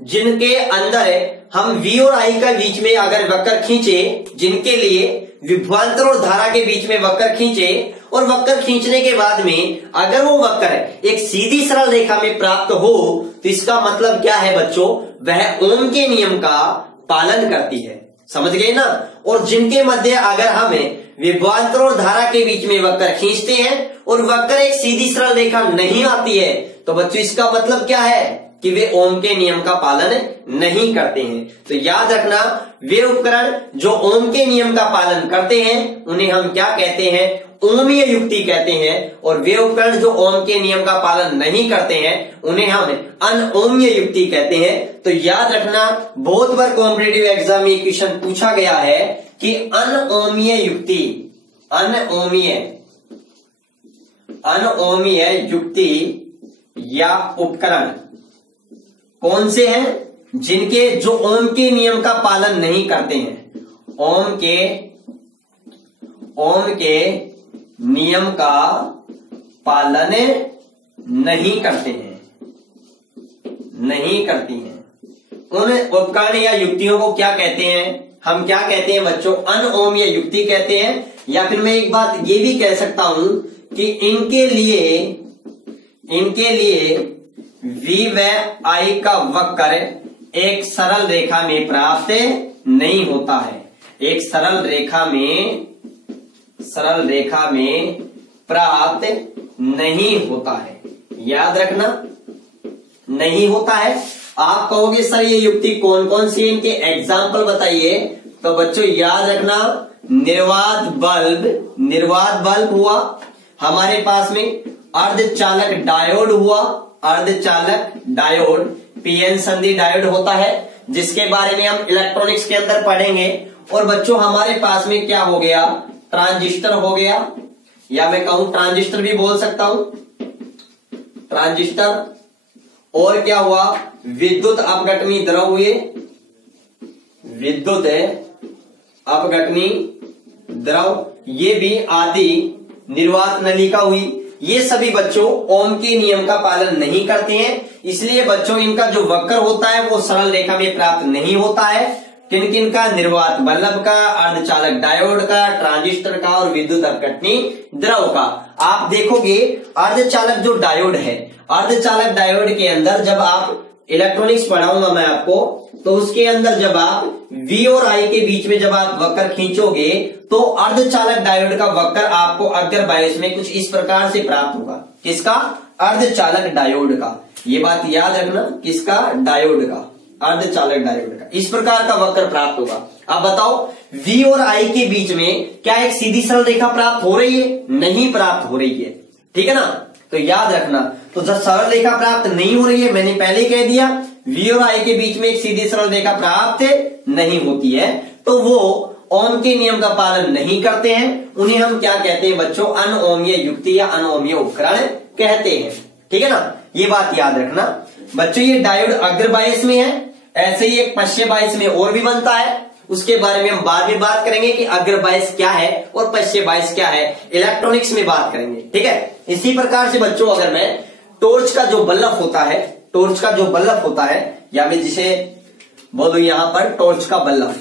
जिनके अंदर हम V और I का बीच में अगर वक्र खींचे, जिनके लिए विभवांतर और धारा के बीच में वक्र खींचे, और वक्र खींचने के बाद में अगर वो वक्र एक सीधी सरल रेखा में प्राप्त हो तो इसका मतलब क्या है बच्चों, वह ओम के नियम का पालन करती है। समझ गए ना। और जिनके मध्य अगर हमें विभवांतर और धारा के बीच में वक्र खींचते हैं और वक्र एक सीधी सरल रेखा नहीं आती है, तो बच्चों इसका मतलब क्या है कि वे ओम के नियम का पालन नहीं करते हैं। तो याद रखना वे उपकरण जो ओम के नियम का पालन करते हैं उन्हें हम क्या कहते हैं, ओमीय युक्ति कहते हैं, और वे उपकरण जो ओम के नियम का पालन नहीं करते हैं उन्हें हम अनओमीय युक्ति कहते हैं। तो याद रखना बहुत बार कॉम्पिटिटिव एग्जाम में क्वेश्चन पूछा गया है कि अनओमीय युक्ति या उपकरण कौन से हैं, जिनके जो ओम के नियम का पालन नहीं करते हैं, ओम के नियम का पालन नहीं करती हैं। उन उपकरण या युक्तियों को क्या कहते हैं, हम क्या कहते हैं बच्चों, अनओमीय युक्ति कहते हैं। या फिर मैं एक बात ये भी कह सकता हूं कि इनके लिए V व I का वक्र एक सरल रेखा में प्राप्त नहीं होता है, एक सरल रेखा में प्राप्त नहीं होता है। याद रखना नहीं होता है। आप कहोगे सर ये युक्ति कौन कौन सी, इनके एग्जाम्पल बताइए। तो बच्चों याद रखना निर्वात बल्ब हुआ हमारे पास में, अर्धचालक डायोड हुआ, अर्धचालक डायोड पीएन संधि डायोड होता है, जिसके बारे में हम इलेक्ट्रॉनिक्स के अंदर पढ़ेंगे। और बच्चों हमारे पास में क्या हो गया, ट्रांजिस्टर हो गया, या मैं कहूं ट्रांजिस्टर भी बोल सकता हूं, ट्रांजिस्टर। और क्या हुआ, विद्युत अपघटनी द्रव हुए, विद्युत अपघटनी द्रव। ये भी आदि निर्वात नलिका हुई। ये सभी बच्चों ओम के नियम का पालन नहीं करते हैं, इसलिए बच्चों इनका जो वक्र होता है वो सरल रेखा में प्राप्त नहीं होता है। किन किन का? निर्वात बल्ब का, अर्धचालक डायोड का, ट्रांजिस्टर का और विद्युत अपघटनी द्रव का। आप देखोगे अर्धचालक जो डायोड है, अर्धचालक डायोड के अंदर जब आप इलेक्ट्रॉनिक्स पढ़ाऊंगा मैं आपको, तो उसके अंदर जब आप V और I के बीच में जब आप वक्र खींचोगे तो अर्धचालक डायोड का वक्र आपको अग्र बायस में कुछ इस प्रकार से प्राप्त होगा। किसका? अर्धचालक डायोड का। ये बात याद रखना, किसका? डायोड का, अर्धचालक डायोड का। इस प्रकार का वक्र प्राप्त होगा। अब बताओ V और I के बीच में क्या एक सीधी सरल रेखा प्राप्त हो रही है? नहीं प्राप्त हो रही है, ठीक है ना। तो याद रखना, तो जब सरल रेखा प्राप्त नहीं हो रही है, मैंने पहले कह दिया V और I के बीच में एक सीधी सरल रेखा प्राप्त नहीं होती है, तो वो ओम के नियम का पालन नहीं करते हैं। उन्हें हम क्या कहते हैं बच्चों? अनओमीय युक्ति या अनओमीय उपकरण कहते हैं, ठीक है ना। ये बात याद रखना बच्चों। ये डायोड अग्र बायस में है, ऐसे ही एक पश्चिम बायस में और भी बनता है, उसके बारे में हम बाद में बात करेंगे कि अग्र बायस क्या है और पश्चिम बायस क्या है, इलेक्ट्रॉनिक्स में बात करेंगे, ठीक है। इसी प्रकार से बच्चों अगर मैं टॉर्च का जो बल्ब होता है, टॉर्च का जो बल्ब होता है, या मैं जिसे बोलूं यहां पर टॉर्च का बल्ब,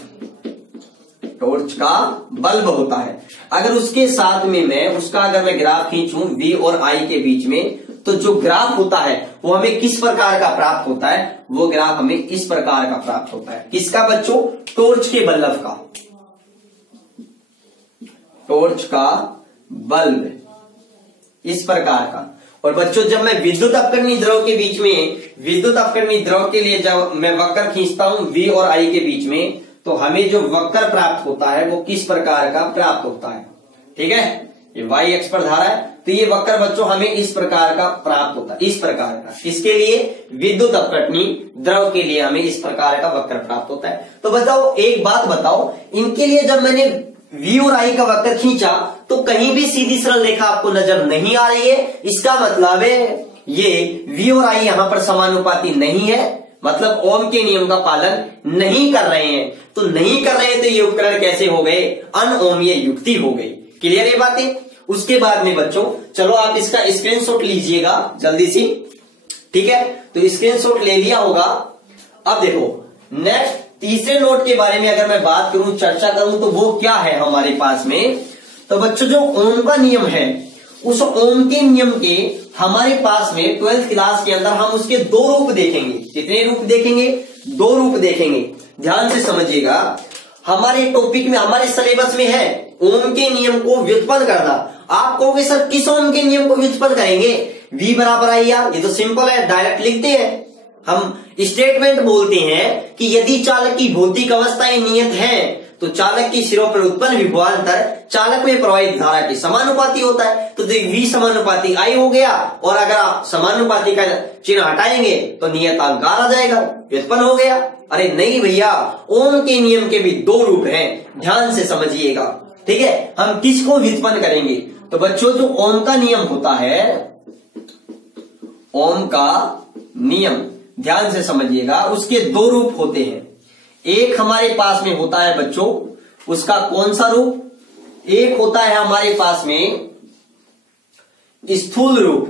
टॉर्च का बल्ब होता है, अगर उसके साथ में मैं उसका अगर मैं ग्राफ खींचूं V और I के बीच में, तो जो ग्राफ होता है वो हमें किस प्रकार का प्राप्त होता है? वो ग्राफ हमें इस प्रकार का प्राप्त होता है। किसका बच्चों? टॉर्च के बल्ब का, टॉर्च का बल्ब इस प्रकार का। और बच्चों जब मैं विद्युत अपकर्णी द्रव के बीच में, विद्युत अपकर्णी द्रव के लिए जब मैं वक्र खींचता हूं V और I के बीच में, तो हमें जो वक्र प्राप्त होता है वो किस प्रकार का प्राप्त होता है, ठीक है। ये y अक्ष पर धारा है, तो ये वक्र बच्चों हमें इस प्रकार का प्राप्त होता है, इस प्रकार का। इसके लिए विद्युत अपघटनी द्रव के लिए हमें इस प्रकार का वक्र प्राप्त होता है। तो बताओ एक बात बताओ, इनके लिए जब मैंने V और I का वक्र खींचा तो कहीं भी सीधी सरल रेखा आपको नजर नहीं आ रही है। इसका मतलब है ये V और I यहां पर समानुपाती नहीं है, मतलब ओम के नियम का पालन नहीं कर रहे हैं। तो नहीं कर रहे हैं तो ये उपकरण कैसे हो गए? अनओमीय युक्ति हो गई। क्लियर ये बातें? उसके बाद में बच्चों चलो आप इसका स्क्रीनशॉट लीजिएगा जल्दी सी, ठीक है। तो स्क्रीनशॉट ले लिया होगा। अब देखो नेक्स्ट तीसरे नोट के बारे में अगर मैं बात करूं, चर्चा करूं, तो वो क्या है हमारे पास में? तो बच्चों जो ओम का नियम है, उस ओम के नियम के हमारे पास में 12th क्लास के अंदर हम उसके दो रूप देखेंगे। कितने रूप देखेंगे? दो रूप देखेंगे। ध्यान से समझिएगा, हमारे टॉपिक में, हमारे सिलेबस में है ओम के नियम को व्युत्पन्न करना। आप कहोगे सर किस ओम के नियम को व्युत्पन्न करेंगे? V बराबर I R, ये तो सिंपल है, डायरेक्ट लिखते हैं। हम स्टेटमेंट बोलते हैं कि यदि चालक की भौतिक अवस्थाएं नियत हैं तो चालक की सिरों पर उत्पन्न विभवांतर चालक में प्रवाहित धारा के समानुपाती होता है। तो V समानुपाती I हो गया, और अगर आप समानुपाती का चिन्ह हटाएंगे तो नियतांक R आ जाएगा, व्युत्पन्न हो गया। अरे नहीं भैया, ओम के नियम के भी दो रूप हैं, ध्यान से समझिएगा, ठीक है। हम किसको व्युत्पन्न करेंगे? तो बच्चों जो ओम का नियम होता है, ओम का नियम ध्यान से समझिएगा, उसके दो रूप होते हैं। एक हमारे पास में होता है बच्चों, उसका कौन सा रूप? एक होता है हमारे पास में स्थूल रूप।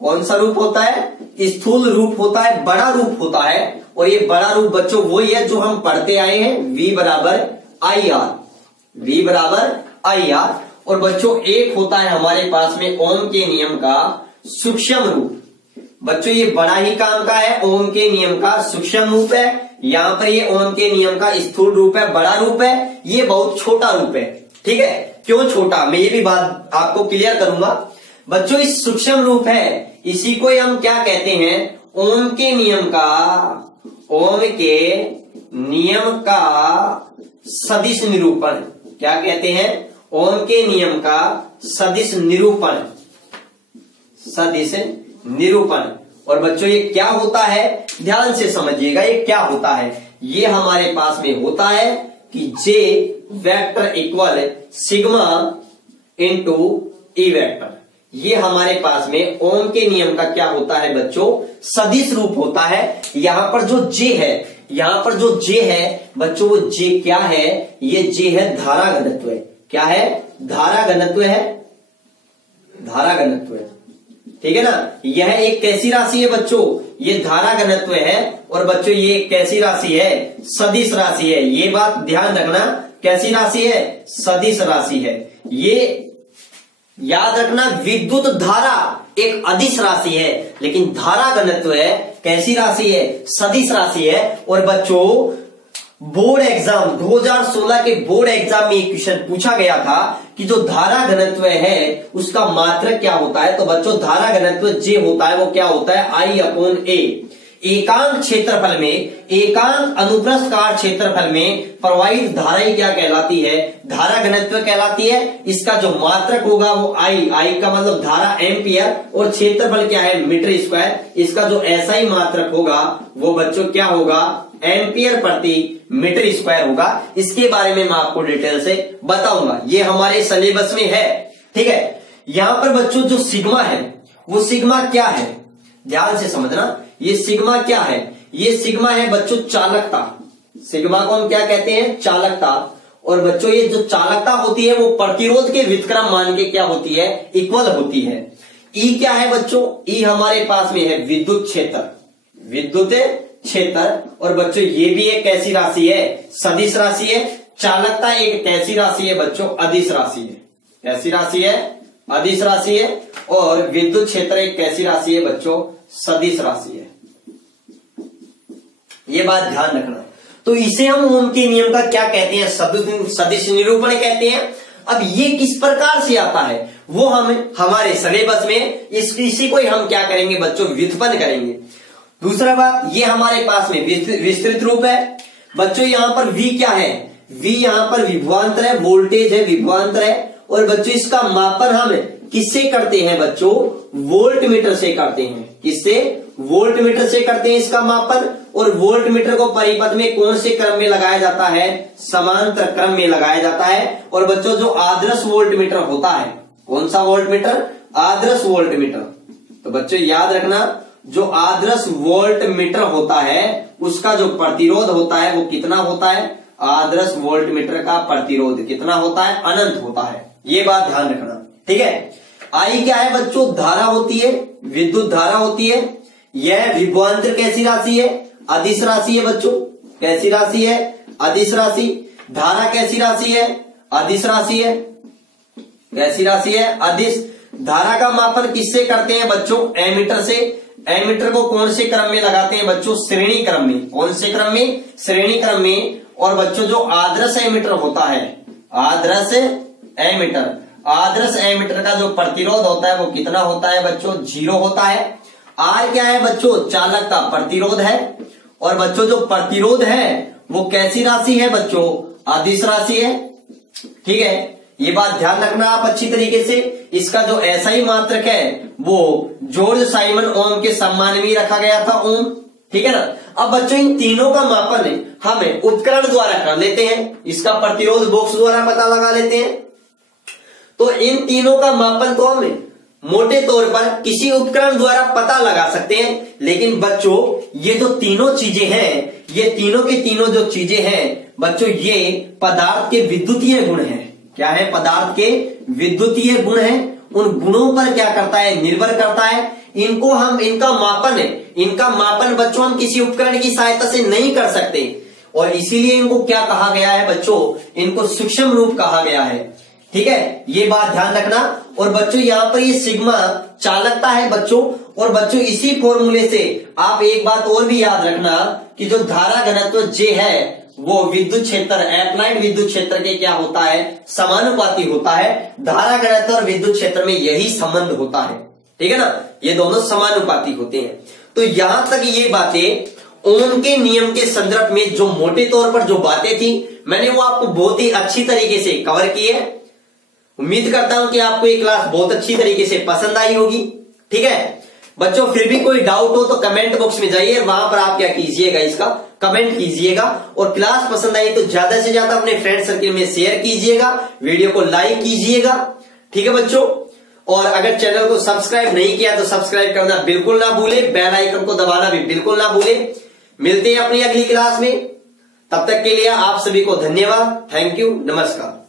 कौन सा रूप होता है? स्थूल रूप होता है, बड़ा रूप होता है। और ये बड़ा रूप बच्चों वही है जो हम पढ़ते आए हैं, V बराबर I R, V बराबर I R। और बच्चों एक होता है हमारे पास में ओम के नियम का सूक्ष्म रूप। बच्चों ये बड़ा ही काम का है, ओम के नियम का सूक्ष्म रूप है। यहां पर ये ओम के नियम का स्थूल रूप है, बड़ा रूप है। ये बहुत छोटा रूप है, ठीक है। क्यों छोटा, मैं ये भी बात आपको क्लियर करूंगा। बच्चों इस सूक्ष्म रूप है, इसी को हम क्या कहते हैं? ओम के नियम का, ओम के नियम का सदिश निरूपण। क्या कहते हैं? ओम के नियम का सदिश निरूपण, सदिश निरूपण। और बच्चों ये क्या होता है? ध्यान से समझिएगा, ये क्या होता है? ये हमारे पास में होता है कि J vector equal sigma into E vector. ये हमारे पास में ओम के नियम का क्या होता है बच्चों? सदिश रूप होता है। यहां पर जो J है, यहां पर जो J है बच्चों, वो J क्या है? ये J है धारा घनत्व। क्या है? धारा घनत्व है, धारा घनत्व है, ठीक है ना। यह एक कैसी राशि है बच्चों? ये धारा घनत्व है और बच्चों ये एक कैसी राशि है? सदिश राशि है। ये बात ध्यान रखना, कैसी राशि है? सदिश राशि है। ये याद रखना, विद्युत धारा एक अदिश राशि है, लेकिन धारा घनत्व है कैसी राशि है? सदिश राशि है। और बच्चों बोर्ड एग्जाम 2016 के बोर्ड एग्जाम में एक क्वेश्चन पूछा गया था कि जो धारा घनत्व है उसका मात्रक क्या होता है? तो बच्चों धारा घनत्व जे होता है वो क्या होता है? I/A। एकांक क्षेत्रफल में, एकांक अनुप्रस्थ क्षेत्रफल में प्रवाहित धारा ही क्या कहलाती है? धारा घनत्व कहलाती है। इसका जो मात्रक होगा वो I का मतलब धारा एम्पियर, और क्षेत्रफल क्या है? Metre square. इसका जो ऐसा ही मात्रक होगा वो बच्चों क्या होगा? एम्पियर प्रति मीटर स्क्वायर होगा। इसके बारे में मैं आपको डिटेल से बताऊंगा, ये हमारे सिलेबस में है, ठीक है। यहां पर बच्चों जो सिग्मा है वो सिग्मा क्या है? ध्यान से समझना, ये सिग्मा क्या है? ये सिग्मा है बच्चों चालकता। सिग्मा को हम क्या कहते हैं? चालकता। और बच्चों ये जो चालकता होती है वो प्रतिरोध के व्युत्क्रम मान के क्या होती है? इक्वल होती है। ई क्या है बच्चों? ई हमारे पास में है विद्युत क्षेत्र, विद्युत क्षेत्र। और बच्चों ये भी एक कैसी राशि है? सदिश राशि है। चालकता एक कैसी राशि है बच्चों? अदिश राशि है। कैसी राशि है? अदिश राशि है। और विद्युत क्षेत्र एक कैसी राशि है बच्चों? सदिश राशि है। ये बात ध्यान रखना। तो इसे हम ओम के नियम का क्या कहते हैं? सदिश निरूपण कहते हैं। अब ये किस प्रकार से आता है वो हम हमारे सिलेबस में इसी को ही हम क्या करेंगे बच्चों? व्युत्पन्न करेंगे। दूसरा बात, ये हमारे पास में विस्तृत रूप है बच्चों। यहां पर V क्या है? V यहां पर विभवांतर है, वोल्टेज है, विभवांतर है। और बच्चों इसका मापन हम किससे करते हैं बच्चों? वोल्ट मीटर से करते हैं। किससे? वोल्ट मीटर से करते हैं इसका मापन। और वोल्ट मीटर को परिपथ में कौन से क्रम में लगाया जाता है? समांतर क्रम में लगाया जाता है। और बच्चों जो आदर्श वोल्ट मीटर होता है, कौन सा वोल्ट मीटर? आदर्श वोल्ट मीटर। तो बच्चों याद रखना, जो आदर्श वोल्ट मीटर होता है उसका जो प्रतिरोध होता है वो कितना होता है? आदर्श वोल्ट मीटर का प्रतिरोध कितना होता है? अनंत होता है। ये बात ध्यान रखना, ठीक है। I क्या है बच्चों? धारा होती है, विद्युत धारा होती है। यह विभवांतर कैसी राशि है? अदिश राशि है बच्चों। कैसी राशि है? अदिश राशि। धारा कैसी राशि है? अदिश राशि है। कैसी राशि है? अदिश। धारा का मापन किससे करते हैं बच्चों? एमीटर से। एमीटर को कौन से क्रम में लगाते हैं बच्चों? श्रेणी क्रम में। कौन से क्रम में? श्रेणी क्रम में। और बच्चों जो आदर्श एमीटर होता है, आदर्श एमीटर, आदर्श एमीटर का जो प्रतिरोध होता है वो कितना होता है बच्चों? 0 होता है। R क्या है बच्चों? चालकता, प्रतिरोध है। और बच्चों जो प्रतिरोध है वो कैसी राशि है बच्चों? अदिश राशि है, ठीक है। ये बात ध्यान रखना आप अच्छी तरीके से। इसका जो ऐसा ही मात्रक है वो जॉर्ज साइमन ओम के सम्मान में रखा गया था, ओम, ठीक है ना। अब बच्चों इन तीनों का मापन हमें उपकरण द्वारा कर लेते हैं। इसका प्रतिरोध बॉक्स द्वारा पता लगा लेते हैं। तो इन तीनों का मापन तो हम मोटे तौर पर किसी उपकरण द्वारा पता लगा सकते हैं। लेकिन बच्चों ये जो तीनों चीजें हैं, ये तीनों की तीनों जो चीजें हैं बच्चों, ये पदार्थ के विद्युतीय गुण हैं। क्या है? पदार्थ के विद्युतीय गुण हैं। उन गुणों पर क्या करता है? निर्भर करता है। इनको हम, इनका मापन बच्चों हम किसी उपकरण की सहायता से नहीं कर सकते। और इसीलिए इनको क्या कहा गया है बच्चों? इनको सूक्ष्म रूप कहा गया है, ठीक है। ये बात ध्यान रखना। और बच्चों यहाँ पर ये सिग्मा चालकता है बच्चों। और बच्चों इसी फॉर्मूले से आप एक बात और भी याद रखना कि जो धारा घनत्व J है वो विद्युत क्षेत्र, अप्लाइड विद्युत क्षेत्र के क्या होता है? समानुपाती होता है। धारा घनत्व और विद्युत क्षेत्र में यही संबंध होता है, ठीक है ना। ये दोनों समानुपाती होते हैं। तो यहां तक ये बातें ओम के नियम के संदर्भ में जो मोटे तौर पर जो बातें थी मैंने वो आपको बहुत ही अच्छी तरीके से कवर की है। उम्मीद करता हूं कि आपको ये क्लास बहुत अच्छी तरीके से पसंद आई होगी, ठीक है बच्चों। फिर भी कोई डाउट हो तो कमेंट बॉक्स में जाइए, वहां पर आप क्या कीजिएगा? इसका कमेंट कीजिएगा। और क्लास पसंद आई तो ज्यादा से ज्यादा अपने फ्रेंड सर्किल में शेयर कीजिएगा, वीडियो को लाइक कीजिएगा, ठीक है बच्चों। और अगर चैनल को सब्सक्राइब नहीं किया तो सब्सक्राइब करना बिल्कुल ना भूले, बेल आइकन को दबाना भी बिल्कुल ना भूले। मिलते हैं अपनी अगली क्लास में, तब तक के लिए आप सभी को धन्यवाद। थैंक यू, नमस्कार।